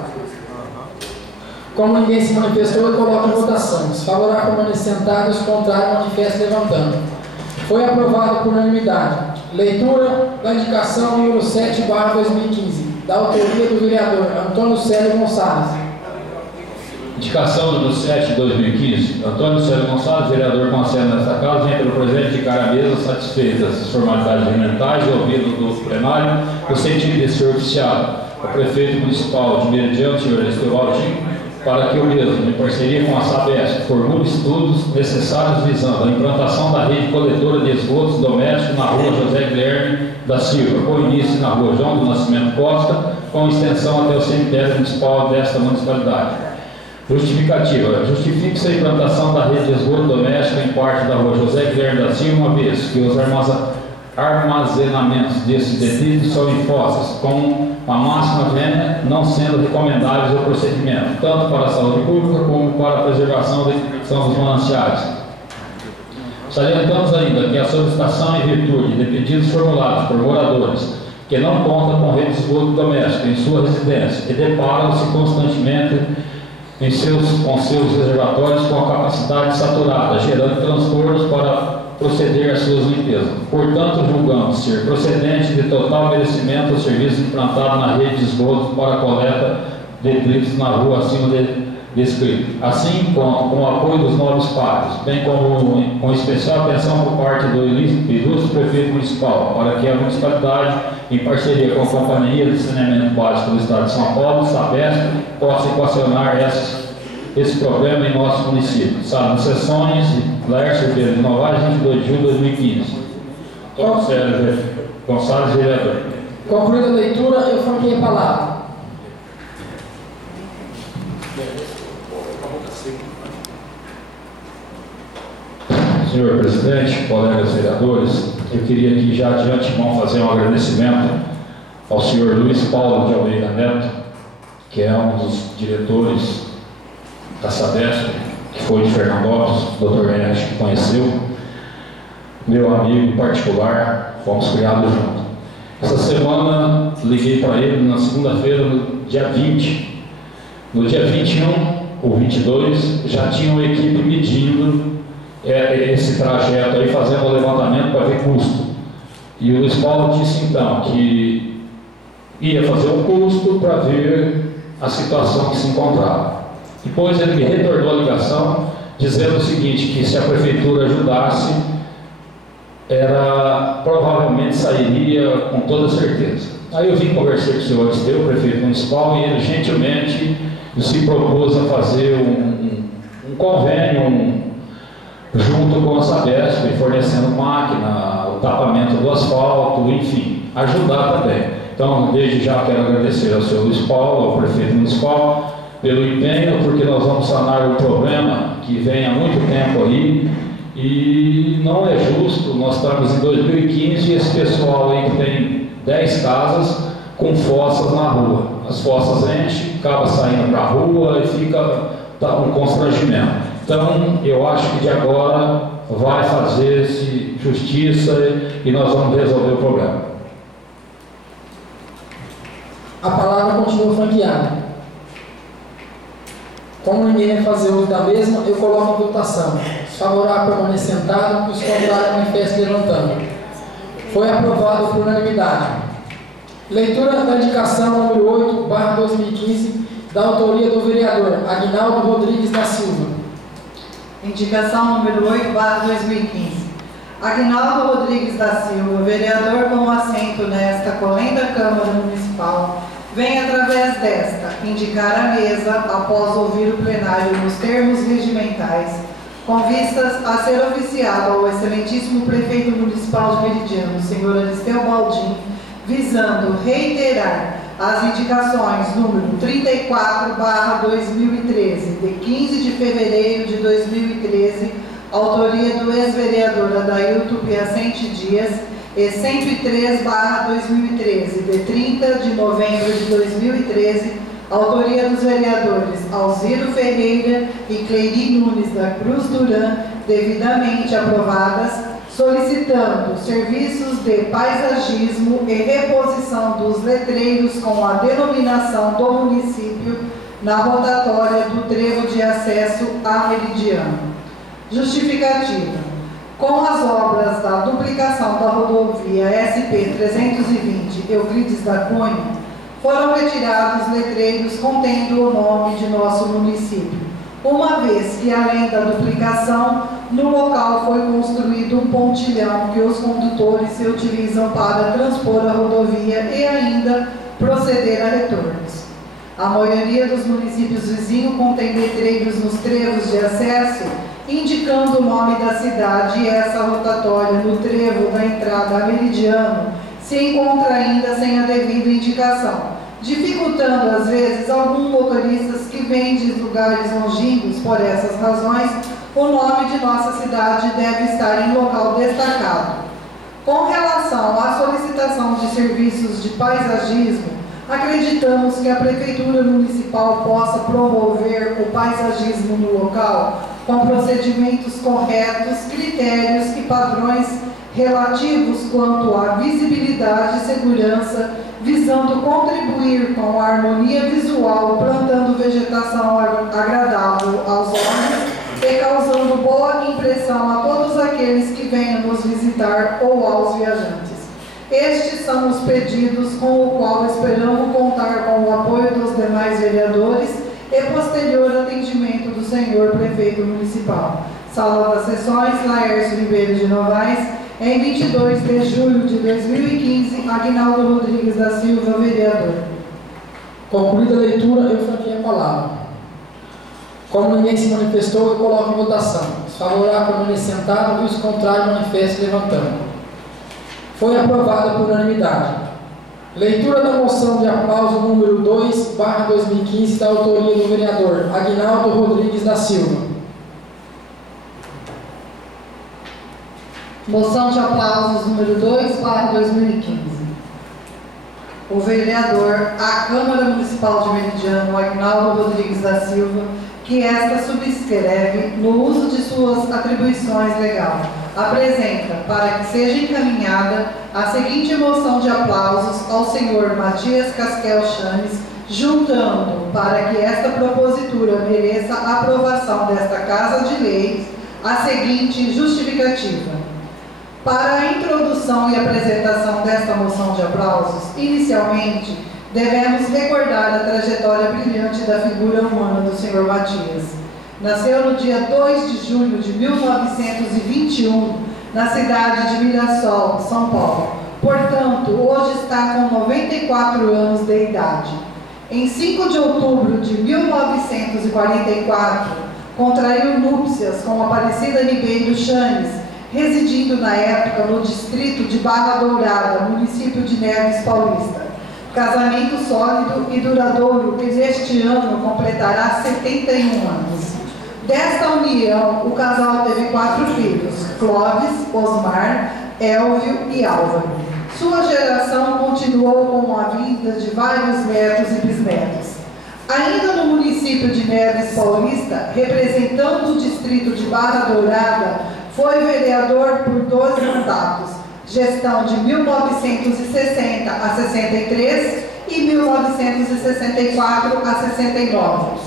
Como ninguém se manifestou, eu coloco em votação. Os favoráveis permanecem sentados, os contrários manifestam levantando. Foi aprovado por unanimidade. Leitura da indicação número 7/2015, da autoria do vereador Antônio Célio Gonçalves. Indicação número 7/2015. Antônio Célio Gonçalves, vereador com assento nesta casa, vem pelo presente indicar a mesa satisfeitas as formalidades regimentais e ouvido do plenário, no sentido de ser oficiado o prefeito municipal de Meridiano, senhor Esteu Baldin, para que o mesmo, em parceria com a Sabesp, formule estudos necessários visando a implantação da rede coletora de esgotos domésticos na rua José Guilherme da Silva, com início na rua João do Nascimento Costa, com extensão até o cemitério municipal desta municipalidade. Justificativa. Justifique-se a implantação da rede de esgoto doméstico em parte da rua José Guilherme da Silva, uma vez que os armazenamentos desses detritos são em fossas, com a máxima vênia, não sendo recomendáveis o procedimento, tanto para a saúde pública como para a preservação da edificação dos mananciais. Salientamos ainda que a solicitação em virtude de pedidos formulados por moradores que não contam com rede de esgoto doméstico em sua residência e deparam-se constantemente com seus reservatórios com a capacidade saturada, gerando transtornos para proceder às suas limpezas. Portanto, julgamos ser procedente de total merecimento o serviço implantado na rede de esgoto para a coleta de detritos na rua acima descrito. Assim, com o apoio dos nobres pátrios, bem como com especial atenção por parte do ilustre prefeito municipal, para que a municipalidade, em parceria com a Companhia de Saneamento Básico do Estado de São Paulo, Sabesp, possa equacionar esse problema em nosso município. Sala de sessões, Lércio de Novaes, 22 de julho de 2015. Antônio Célio Gonçalves, vereador. Concluída a leitura, eu franqueei a palavra. Senhor presidente, colegas vereadores, eu queria aqui já de antemão fazer um agradecimento ao senhor Luiz Paulo de Almeida Neto, que é um dos diretores da Sabesp, que foi de Fernandópolis, o doutor Henrique que conheceu, meu amigo particular, fomos criados juntos. Essa semana liguei para ele na segunda-feira, no dia 20. No dia 21 ou 22, já tinha uma equipe medindo esse trajeto aí, fazendo o levantamento para ver custo. E o Luiz Paulo disse então que ia fazer um custo para ver a situação que se encontrava. Depois ele me retornou a ligação dizendo o seguinte, que se a prefeitura ajudasse, provavelmente sairia com toda certeza. Aí eu vim conversar com o senhor Esteu, prefeito municipal, e ele gentilmente se propôs a fazer um convênio junto com a Sabesp, fornecendo máquina, o tapamento do asfalto, enfim, ajudar também. Então, desde já quero agradecer ao senhor Luiz Paulo, ao prefeito municipal, pelo empenho, porque nós vamos sanar um problema que vem há muito tempo aí, e não é justo, nós estamos em 2015 e esse pessoal aí que tem 10 casas com fossas na rua. As fossas enchem, acaba saindo para a rua e fica um constrangimento. Então, eu acho que de agora vai fazer-se justiça e nós vamos resolver o problema. A palavra continua franqueada. Como ninguém vai fazer uso da mesma, eu coloco a votação. Os favoráveis permanecem sentados, os contrários manifestam levantando. Foi aprovado por unanimidade. Leitura da indicação número 8/2015, da autoria do vereador Aguinaldo Rodrigues da Silva. Indicação número 8/2015. Aguinaldo Rodrigues da Silva, vereador com assento nesta colenda Câmara Municipal, vem através desta indicar a mesa, após ouvir o plenário nos termos regimentais, com vistas a ser oficiado ao excelentíssimo prefeito municipal de Meridiano, senhor Esteu Baldin, visando reiterar as indicações número 34/2013, de 15 de fevereiro de 2013, autoria do ex-vereador Adailto Piacente Dias, e 103/2013, de 30 de novembro de 2013, autoria dos vereadores Alziro Ferreira e Cleiri Nunes da Cruz Duran, devidamente aprovadas, solicitando serviços de paisagismo e reposição dos letreiros com a denominação do município na rotatória do trevo de acesso a Meridiano. Justificativa. Com as obras da duplicação da rodovia SP-320 Euclides da Cunha, foram retirados letreiros contendo o nome de nosso município, uma vez que, além da duplicação, no local foi construído um pontilhão que os condutores se utilizam para transpor a rodovia e ainda proceder a retornos. A maioria dos municípios vizinhos contém letreiros nos trevos de acesso, indicando o nome da cidade, e essa rotatória no trevo da entrada a Meridiano se encontra ainda sem a devida indicação, dificultando às vezes alguns motoristas que vêm de lugares longínquos. Por essas razões, o nome de nossa cidade deve estar em local destacado. Com relação à solicitação de serviços de paisagismo, acreditamos que a Prefeitura Municipal possa promover o paisagismo no local com procedimentos corretos, critérios e padrões relativos quanto à visibilidade e segurança, visando contribuir com a harmonia visual, plantando vegetação agradável aos olhos e causando boa impressão a todos aqueles que venham nos visitar ou aos viajantes. Estes são os pedidos com o qual esperamos contar com o apoio dos demais vereadores e posterior atendimento do senhor prefeito municipal. Sala das Sessões, Laércio Ribeiro de Novaes, em 22 de julho de 2015, Aguinaldo Rodrigues da Silva, vereador. Concluída a leitura, eu franqueio a palavra. Como ninguém se manifestou, eu coloco em votação. Os favoráveis permanecer sentado e os contrários manifestem levantando. Foi aprovada por unanimidade. Leitura da moção de aplauso número 2/2015, da autoria do vereador Aguinaldo Rodrigues da Silva. Moção de aplausos número 2/2015. O vereador à Câmara Municipal de Meridiano, Aguinaldo Rodrigues da Silva, que esta subscreve no uso de suas atribuições legais, apresenta para que seja encaminhada a seguinte moção de aplausos ao senhor Matias Casquel Chanes, juntando para que esta propositura mereça a aprovação desta Casa de Leis a seguinte justificativa. Para a introdução e apresentação desta moção de aplausos, inicialmente, devemos recordar a trajetória brilhante da figura humana do senhor Matias. Nasceu no dia 2 de julho de 1921, na cidade de Mirassol, São Paulo. Portanto, hoje está com 94 anos de idade. Em 5 de outubro de 1944, contraiu núpcias com Aparecida Ribeiro Chanes, residindo na época no distrito de Barra Dourada, município de Neves Paulista. Casamento sólido e duradouro que este ano completará 71 anos. Desta união, o casal teve 4 filhos: Clóvis, Osmar, Elvio e Álvaro. Sua geração continuou com a vida de vários netos e bisnetos. Ainda no município de Neves Paulista, representando o distrito de Barra Dourada, foi vereador por 12 mandatos, gestão de 1960 a 63 e 1964 a 69.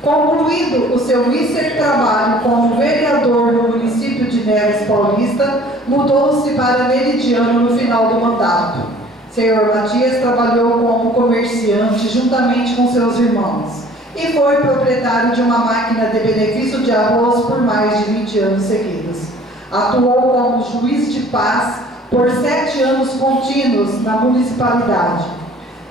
Concluído o seu mísero trabalho como vereador no município de Neves Paulista, mudou-se para Meridiano no final do mandato. Senhor Matias trabalhou como comerciante juntamente com seus irmãos e foi proprietário de uma máquina de benefício de arroz por mais de 20 anos seguidos. Atuou como juiz de paz por 7 anos contínuos na municipalidade.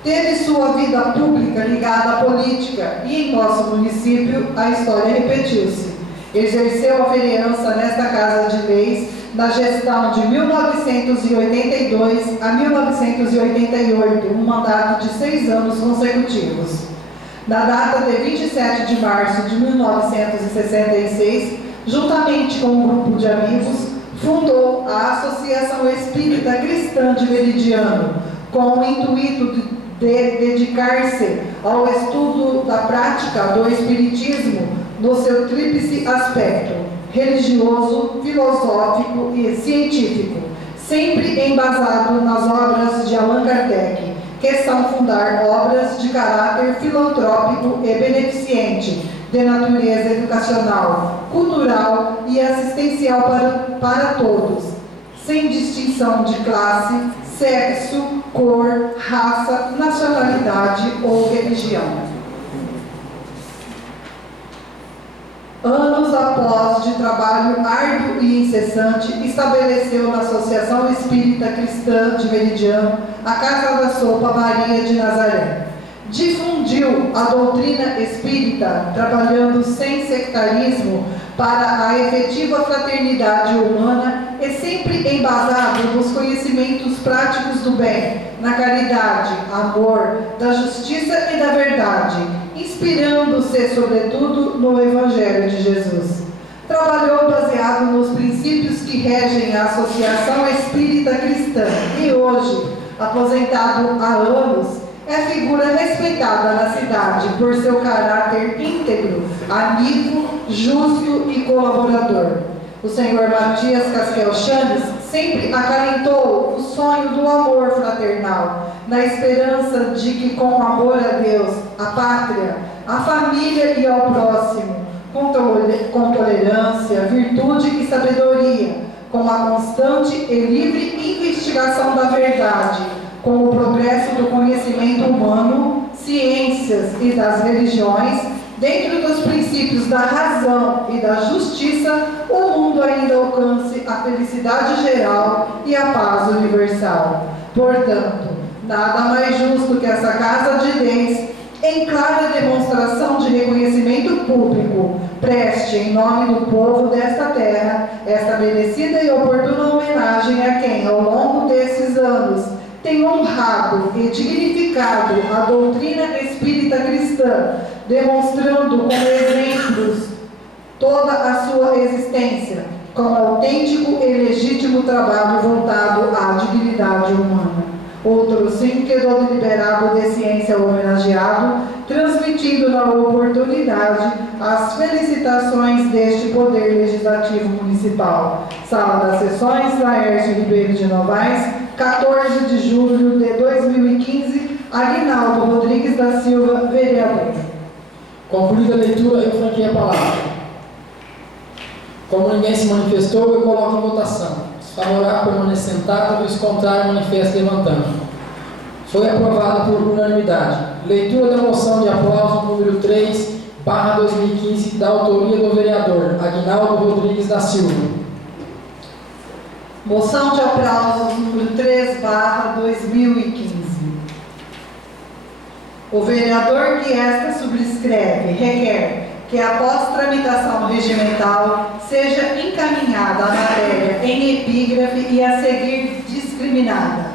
Teve sua vida pública ligada à política e em nosso município a história repetiu-se. Exerceu a vereança nesta Casa de Leis na gestão de 1982 a 1988, um mandato de 6 anos consecutivos. Na data de 27 de março de 1966, juntamente com um grupo de amigos, fundou a Associação Espírita Cristã de Meridiano, com o intuito de dedicar-se ao estudo da prática do Espiritismo no seu tríplice aspecto, religioso, filosófico e científico, sempre embasado nas obras de Allan Kardec, que são fundar obras de caráter filantrópico e beneficente, de natureza educacional, cultural e assistencial para todos, sem distinção de classe, sexo, cor, raça, nacionalidade ou religião. Anos após de trabalho árduo e incessante, estabeleceu na Associação Espírita Cristã de Meridiano a Casa da Sopa Maria de Nazaré. Difundiu a doutrina espírita, trabalhando sem sectarismo para a efetiva fraternidade humana e sempre embasado nos conhecimentos práticos do bem, na caridade, amor, da justiça e da verdade, inspirando-se, sobretudo, no Evangelho de Jesus. Trabalhou baseado nos princípios que regem a Associação Espírita Cristã e hoje, aposentado há anos, é figura respeitada na cidade por seu caráter íntegro, amigo, justo e colaborador. O senhor Matias Casquel Chanes sempre acalentou o sonho do amor fraternal, na esperança de que, com amor a Deus, a pátria, a família e ao próximo, com tolerância, virtude e sabedoria, com a constante e livre investigação da verdade, com o progresso do conhecimento humano, ciências e das religiões, dentro dos princípios da razão e da justiça, o mundo ainda alcance a felicidade geral e a paz universal. Portanto, nada mais justo que essa Casa de Deus, em clara demonstração de reconhecimento público, preste em nome do povo desta terra esta merecida e oportuna homenagem a quem, ao longo desses anos, tem honrado e dignificado a doutrina espírita cristã, demonstrando com exemplos toda a sua existência, com autêntico e legítimo trabalho voltado à dignidade humana. Outro sim quedou deliberado de ciência homenageado, transmitindo na oportunidade as felicitações deste Poder Legislativo Municipal. Sala das Sessões, Laércio Ribeiro de Novaes, 14 de julho de 2015, Aguinaldo Rodrigues da Silva, vereador. Concluída a leitura, eu franqueei a palavra. Como ninguém se manifestou, eu coloco em votação. Os favoráveis permanecem sentados, os contrários manifestam levantando. Foi aprovado por unanimidade. Leitura da moção de aplauso número 3/2015, da autoria do vereador Aguinaldo Rodrigues da Silva. Moção de aplausos número 3/2015. O vereador que esta subscreve requer que, após tramitação regimental, seja encaminhada a matéria em epígrafe e a seguir discriminada.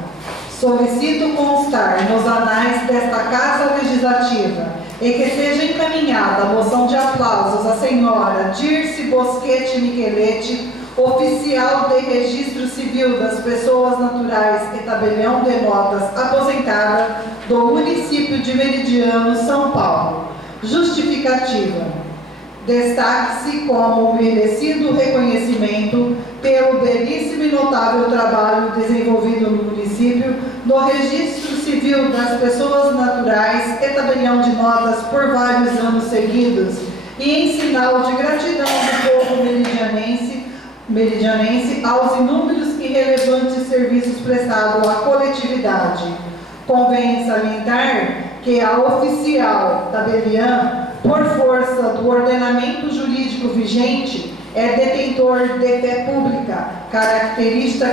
Solicito constar nos anais desta Casa Legislativa e que seja encaminhada a moção de aplausos à senhora Dirce Bosquete Michelete, oficial de registro civil das pessoas naturais e tabelião de notas aposentada do município de Meridiano, São Paulo. Justificativa. Destaque-se como merecido reconhecimento pelo belíssimo e notável trabalho desenvolvido no município no registro civil das pessoas naturais e tabelião de notas por vários anos seguidos e em sinal de gratidão do povo meridianense aos inúmeros e relevantes serviços prestados à coletividade. Convém salientar que a oficial tabeliã, por força do ordenamento jurídico vigente, é detentor de fé pública, característica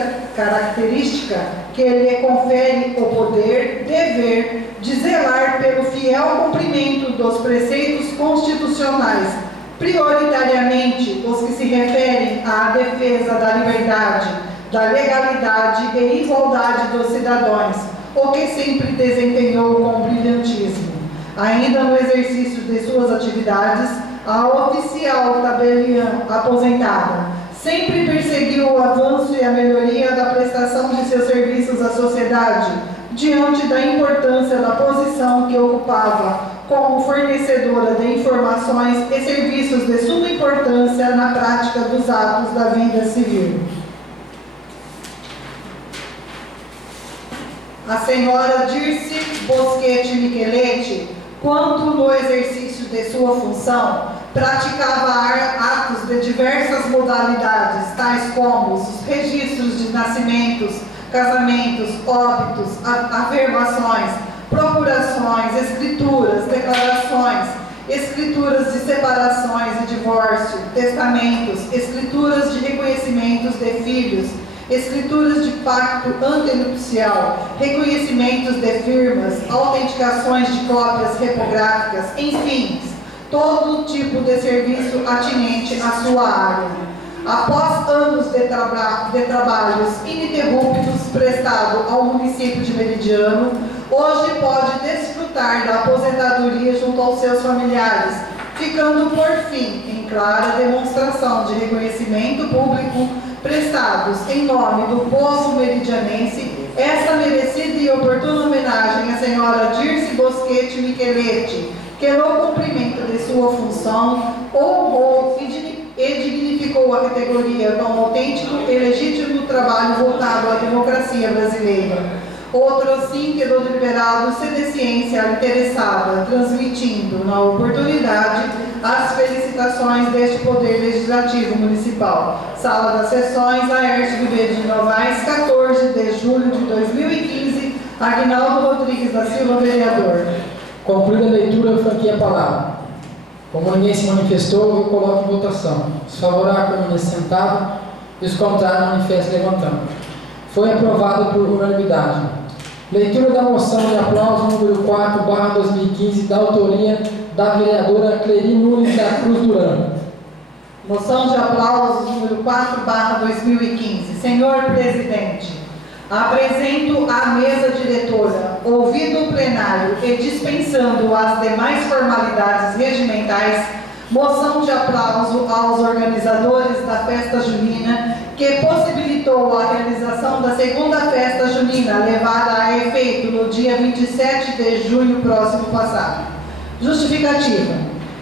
que lhe confere o poder, dever de zelar pelo fiel cumprimento dos preceitos constitucionais, prioritariamente os que se referem à defesa da liberdade, da legalidade e igualdade dos cidadãos, o que sempre desempenhou com brilhantismo. Ainda no exercício de suas atividades, a oficial tabeliã aposentada sempre perseguiu o avanço e a melhoria da prestação de seus serviços à sociedade, diante da importância da posição que ocupava como fornecedora de informações e serviços de suma importância na prática dos atos da vida civil. A senhora Dirce Bosquete Michelete, quanto no exercício de sua função, praticava atos de diversas modalidades, tais como os registros de nascimentos, casamentos, óbitos, afirmações, procurações, escrituras, declarações, escrituras de separações e divórcio, testamentos, escrituras de reconhecimentos de filhos, escrituras de pacto antenupcial, reconhecimentos de firmas, autenticações de cópias repográficas, enfim, todo tipo de serviço atinente à sua área. Após anos de trabalhos ininterruptos prestados ao município de Meridiano, hoje pode desfrutar da aposentadoria junto aos seus familiares, ficando por fim em clara demonstração de reconhecimento público prestados em nome do povo meridianense esta merecida e oportuna homenagem à senhora Dirce Boschetti Micheletti, que no cumprimento de sua função honrou e dignificou a categoria com autêntico e legítimo trabalho voltado à democracia brasileira. Outro sim que do deliberado se de ciência interessada, transmitindo na oportunidade as felicitações deste Poder Legislativo Municipal. Sala das Sessões, Laércio Ribeiro de Novaes, 14 de julho de 2015, Aguinaldo Rodrigues da Silva, vereador. Concluída a leitura, eu franqueei a palavra. Como ninguém se manifestou, eu coloco em votação. Os favoráveis permanecem sentados e os contrários manifestam levantando. Foi aprovado por unanimidade. Leitura da moção de aplauso número 4/2015, da autoria da vereadora Cleri Nunes da Cruz Duran. Moção de aplausos número 4/2015. Senhor Presidente, apresento à mesa diretora, ouvido o plenário e dispensando as demais formalidades regimentais, moção de aplauso aos organizadores da festa junina, que possibilitou a realização da segunda festa junina, levada a efeito no dia 27 de junho próximo passado. Justificativa.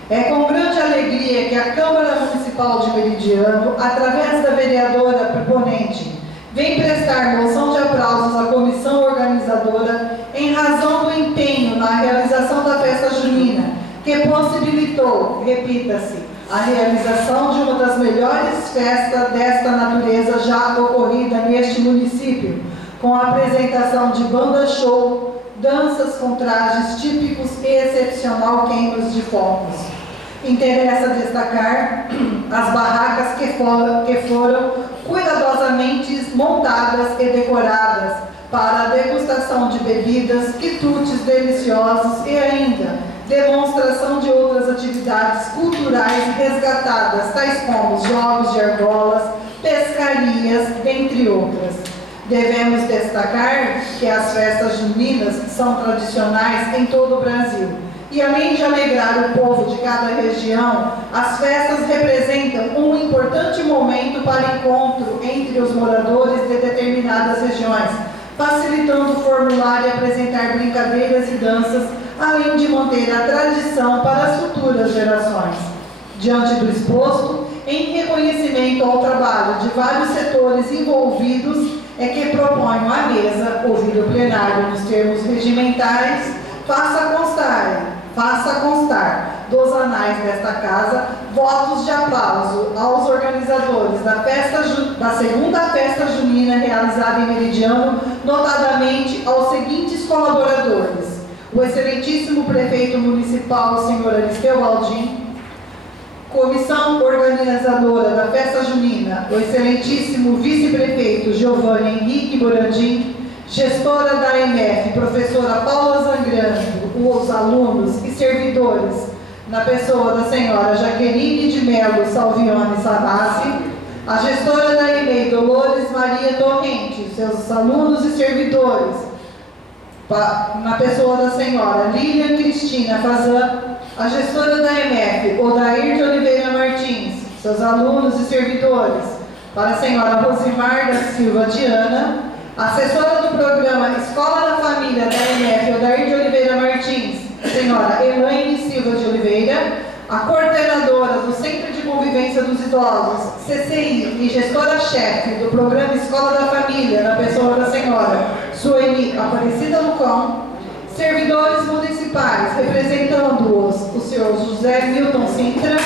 É com grande alegria que a Câmara Municipal de Meridiano, através da vereadora proponente, vem prestar moção de aplausos à comissão organizadora em razão do empenho na realização da festa junina, que possibilitou, repita-se, a realização de uma das melhores festas desta natureza já ocorrida neste município, com a apresentação de banda-show, danças com trajes típicos e excepcional queimas de fogos. Interessa destacar as barracas que foram cuidadosamente montadas e decoradas para a degustação de bebidas, quitutes deliciosos e ainda demonstração de outras atividades culturais resgatadas, tais como jogos de argolas, pescarias, dentre outras. Devemos destacar que as festas juninas são tradicionais em todo o Brasil. E além de alegrar o povo de cada região, as festas representam um importante momento para encontro entre os moradores de determinadas regiões, facilitando formular e apresentar brincadeiras e danças, além de manter a tradição para as futuras gerações. Diante do exposto, em reconhecimento ao trabalho de vários setores envolvidos, é que proponho à mesa, ouvir o plenário nos termos regimentais, faça constar dos anais desta casa votos de aplauso aos organizadores da segunda festa junina realizada em Meridiano, notadamente aos seguintes colaboradores: o excelentíssimo prefeito municipal, senhor Aristeu Baldim, comissão organizadora da festa junina, o excelentíssimo vice-prefeito Giovanni Henrique Morandim, gestora da EMF, professora Paula Zangrando, os alunos e servidores, na pessoa da senhora Jaqueline de Melo Salvione Savassi, a gestora da EMEI, Dolores Maria Torrente, seus alunos e servidores, na pessoa da senhora Lilian Cristina Fazan, a gestora da EMF, Odair de Oliveira Martins, seus alunos e servidores, para a senhora Rosimar da Silva Diana, assessora do programa Escola da Família da EMF, Odair de Oliveira Martins, senhora Elaine Silva de Oliveira, a coordenadora do Centro de Convivência dos Idosos, CCI, e gestora-chefe do programa Escola da Família, na pessoa da senhora Sueli Aparecida Lucão, servidores municipais, representando-os, o senhor José Milton Sintra,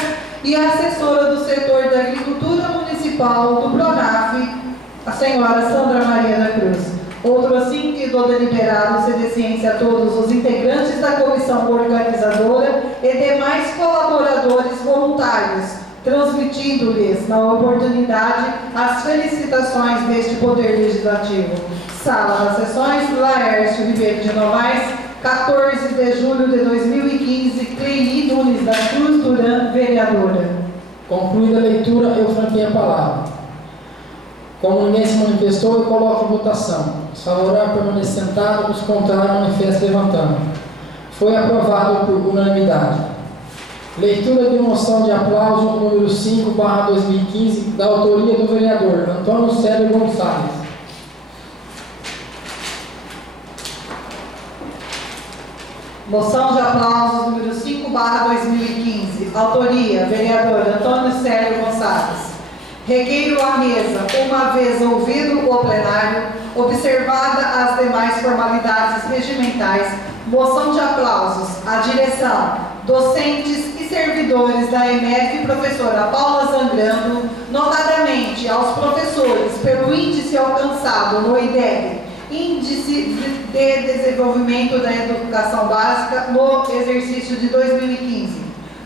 e a assessora do setor da Agricultura Municipal do PRONAF, a senhora Sandra Maria da Cruz. Outro assim que do deliberado se dê ciência a todos os integrantes da comissão organizadora e demais colaboradores voluntários, transmitindo-lhes, na oportunidade, as felicitações deste Poder Legislativo. Sala das Sessões, Laércio Ribeiro de Novaes, 14 de julho de 2015, Cleí Nunes da Cruz Duran, vereadora. Concluída a leitura, eu franqueio a palavra. Como ninguém se manifestou, eu coloco em votação. Os favoráveis permanecem sentados, os contrários manifestam levantando. Foi aprovado por unanimidade. Leitura de moção de aplauso número 5/2015, da autoria do vereador Antônio Célio Gonçalves. Moção de aplausos número 5/2015, autoria, vereador Antônio Célio Gonçalves. Requeiro à mesa, uma vez ouvido o plenário, observada as demais formalidades regimentais, moção de aplausos à direção, docentes e servidores da EMEF, professora Paula Zangrando, notadamente aos professores pelo índice alcançado no IDEB, Índice de Desenvolvimento da Educação Básica, no exercício de 2015.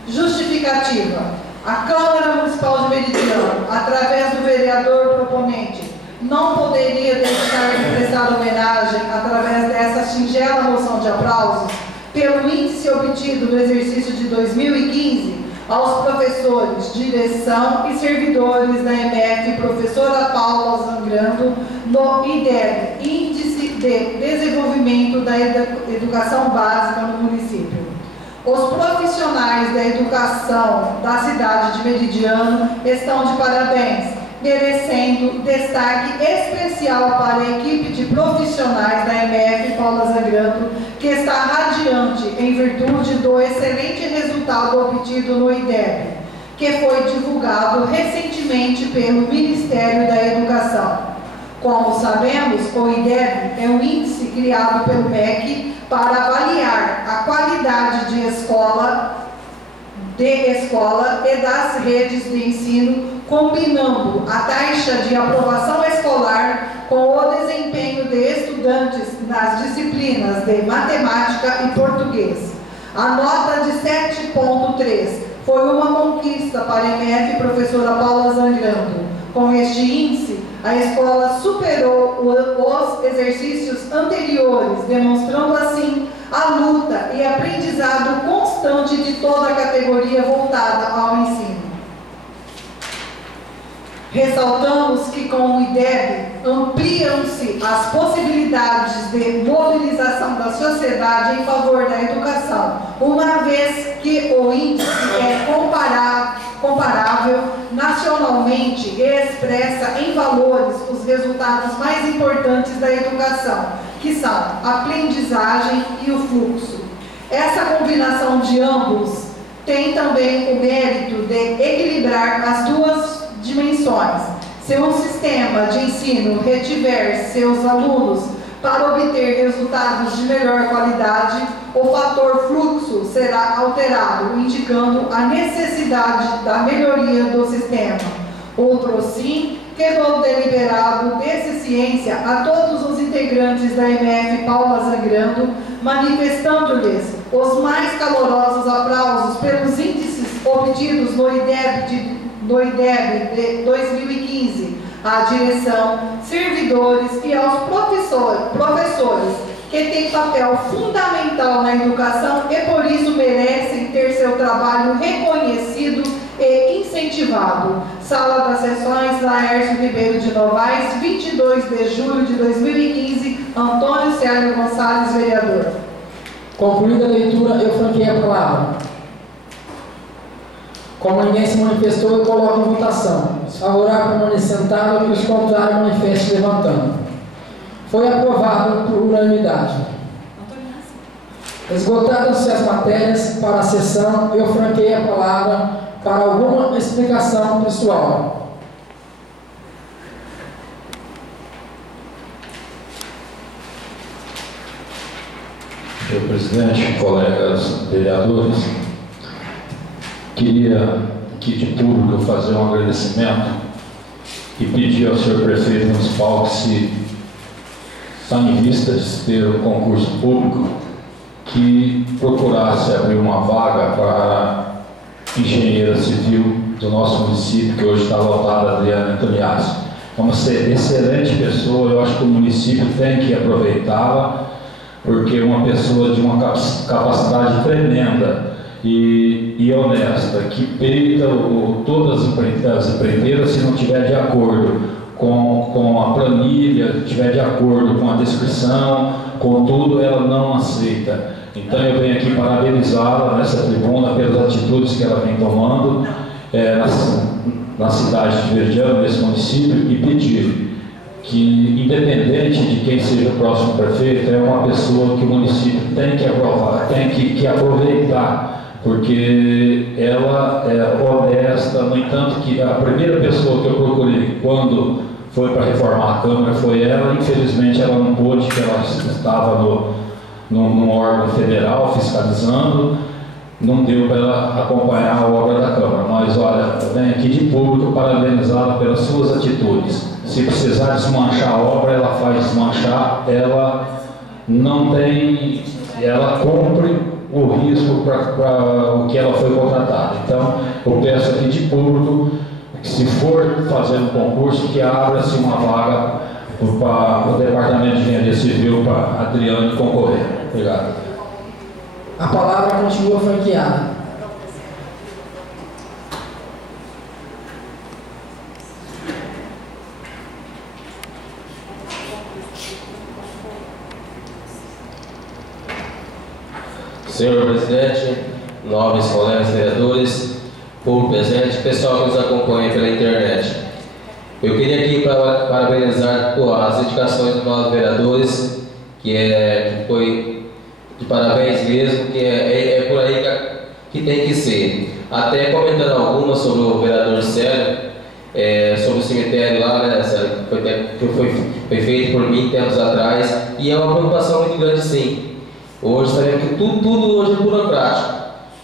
Justificativa. A Câmara Municipal de Meridiano, através do vereador proponente, não poderia deixar de prestar homenagem, através dessa singela moção de aplausos, pelo índice obtido no exercício de 2015, aos professores, direção e servidores da EMEF, professora Paula Zangrando, no IDEB, Índice de Desenvolvimento da Educação Básica no município. Os profissionais da educação da cidade de Meridiano estão de parabéns, merecendo destaque especial para a equipe de profissionais da EMEF Paula Zangrando, que está radiante em virtude do excelente resultado obtido no IDEB, que foi divulgado recentemente pelo Ministério da Educação. Como sabemos, o IDEB é um índice criado pelo MEC para avaliar a qualidade de escola e das redes de ensino, combinando a taxa de aprovação escolar com o desempenho de estudantes nas disciplinas de matemática e português. A nota de 7,3 foi uma conquista para a EMEF professora Paula Zangrando. Com este índice, a escola superou os exercícios anteriores, demonstrando assim a luta e aprendizado constante de toda a categoria voltada ao ensino. Ressaltamos que com o IDEB ampliam-se as possibilidades de mobilização da sociedade em favor da educação, uma vez que o índice é comparável nacionalmente e expressa em valores os resultados mais importantes da educação, que são a aprendizagem e o fluxo. Essa combinação de ambos tem também o mérito de equilibrar as duas dimensões. Se um sistema de ensino retiver seus alunos para obter resultados de melhor qualidade, o fator fluxo será alterado, indicando a necessidade da melhoria do sistema. Outro sim, que do deliberado desse ciência a todos os integrantes da EMEF Paula Zangrando, manifestando-lhes os mais calorosos aplausos pelos índices obtidos no IDEB de 2015, à direção, servidores e aos professores, que têm papel fundamental na educação e por isso merecem ter seu trabalho reconhecido e incentivado. Sala das Sessões, Laércio Ribeiro de Novaes, 22 de julho de 2015, Antônio Célio Gonçalves, vereador. Concluída a leitura, eu franqueio a palavra. Como ninguém se manifestou, eu coloco em votação. Os favoráveis permanecem sentados e os contrários manifestem levantando. Foi aprovado por unanimidade. Esgotadas-se as matérias para a sessão, eu franqueio a palavra para alguma explicação pessoal. Senhor presidente, colegas vereadores, queria aqui de público fazer um agradecimento e pedir ao senhor prefeito municipal que, se está em vista de ter um concurso público, que procurasse abrir uma vaga para engenheira civil do nosso município, que hoje está lotada, Adriana Antoniazzi. É uma excelente pessoa, eu acho que o município tem que aproveitá-la, porque é uma pessoa de uma capacidade tremenda e honesta, que peita todas as empreiteiras se não tiver de acordo com a planilha, estiver de acordo com a descrição, com tudo, ela não aceita. Então eu venho aqui parabenizá-la nessa tribuna pelas atitudes que ela vem tomando na cidade de Verdiano, nesse município, e pedir que, independente de quem seja o próximo prefeito, é uma pessoa que o município tem que aprovar, tem que aproveitar, porque ela é honesta. No entanto, que a primeira pessoa que eu procurei quando foi para reformar a Câmara foi ela. Infelizmente ela não pôde, porque ela estava num órgão federal fiscalizando, não deu para ela acompanhar a obra da Câmara. Mas olha, eu venho aqui de público parabenizá-la pelas suas atitudes. Se precisar desmanchar a obra, ela faz desmanchar, ela não tem, ela cumpre o risco para o que ela foi contratada. Então, eu peço aqui de público que, se for fazer um concurso, que abra-se uma vaga para o Departamento de Engenharia Civil para a Adriane concorrer. Obrigado. A palavra continua franqueada. Senhor presidente, nobres colegas vereadores, público presente, pessoal que nos acompanha pela internet. Eu queria aqui parabenizar as indicações dos nossos vereadores, que foi de parabéns mesmo, que é por aí que tem que ser. Até comentando algumas sobre o vereador Célio, sobre o cemitério lá, né, que foi feito por mim tempos atrás, e é uma preocupação muito grande, sim. Hoje sabemos que tudo hoje é burocrático,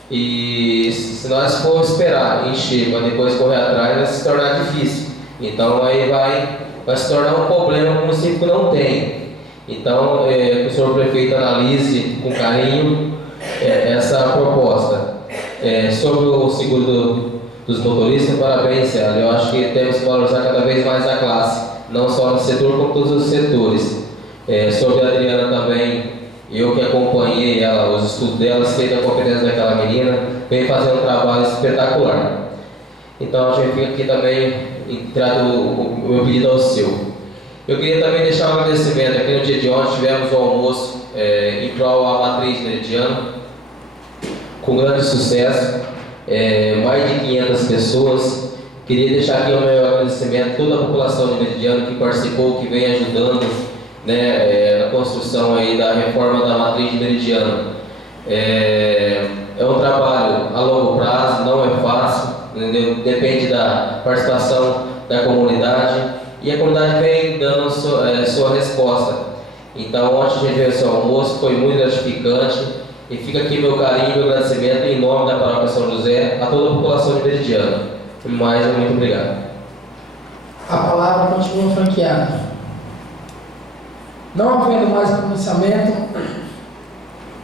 e se nós for esperar encher para depois correr atrás, vai se tornar difícil. Então aí vai se tornar um problema que o município não tem. Então que o senhor prefeito analise com carinho essa proposta. Sobre o seguro dos motoristas, parabéns, Célio. Eu acho que temos que valorizar cada vez mais a classe, não só no setor, como todos os setores. Sobre a Adriana também, eu que acompanhei ela, os estudos dela, sei da competência daquela menina, vem fazendo um trabalho espetacular. Então a gente fica aqui também e trato o meu pedido ao seu. Eu queria também deixar um agradecimento. Aqui no dia de ontem tivemos um almoço em prol à matriz meridiana, com grande sucesso, mais de 500 pessoas. Queria deixar aqui o meu agradecimento a toda a população de Meridiano que participou, que vem ajudando, né, na construção aí da reforma da matriz de Meridiano. É um trabalho a longo prazo, não é fácil, entendeu? Depende da participação da comunidade, e a comunidade vem dando sua resposta. Então ontem a gente veio ao seu almoço, foi muito gratificante, e fica aqui meu carinho e meu agradecimento em nome da Paróquia São José a toda a população de Meridiano. Mais muito obrigado. A palavra continua franqueada. Não havendo mais pronunciamento,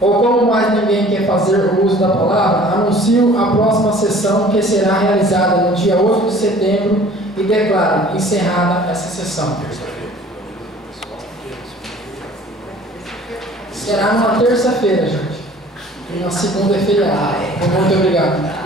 ou como mais ninguém quer fazer o uso da palavra, anuncio a próxima sessão, que será realizada no dia 8 de setembro, e declaro encerrada essa sessão. Será numa terça-feira, gente. E na segunda é feriado. Muito obrigado.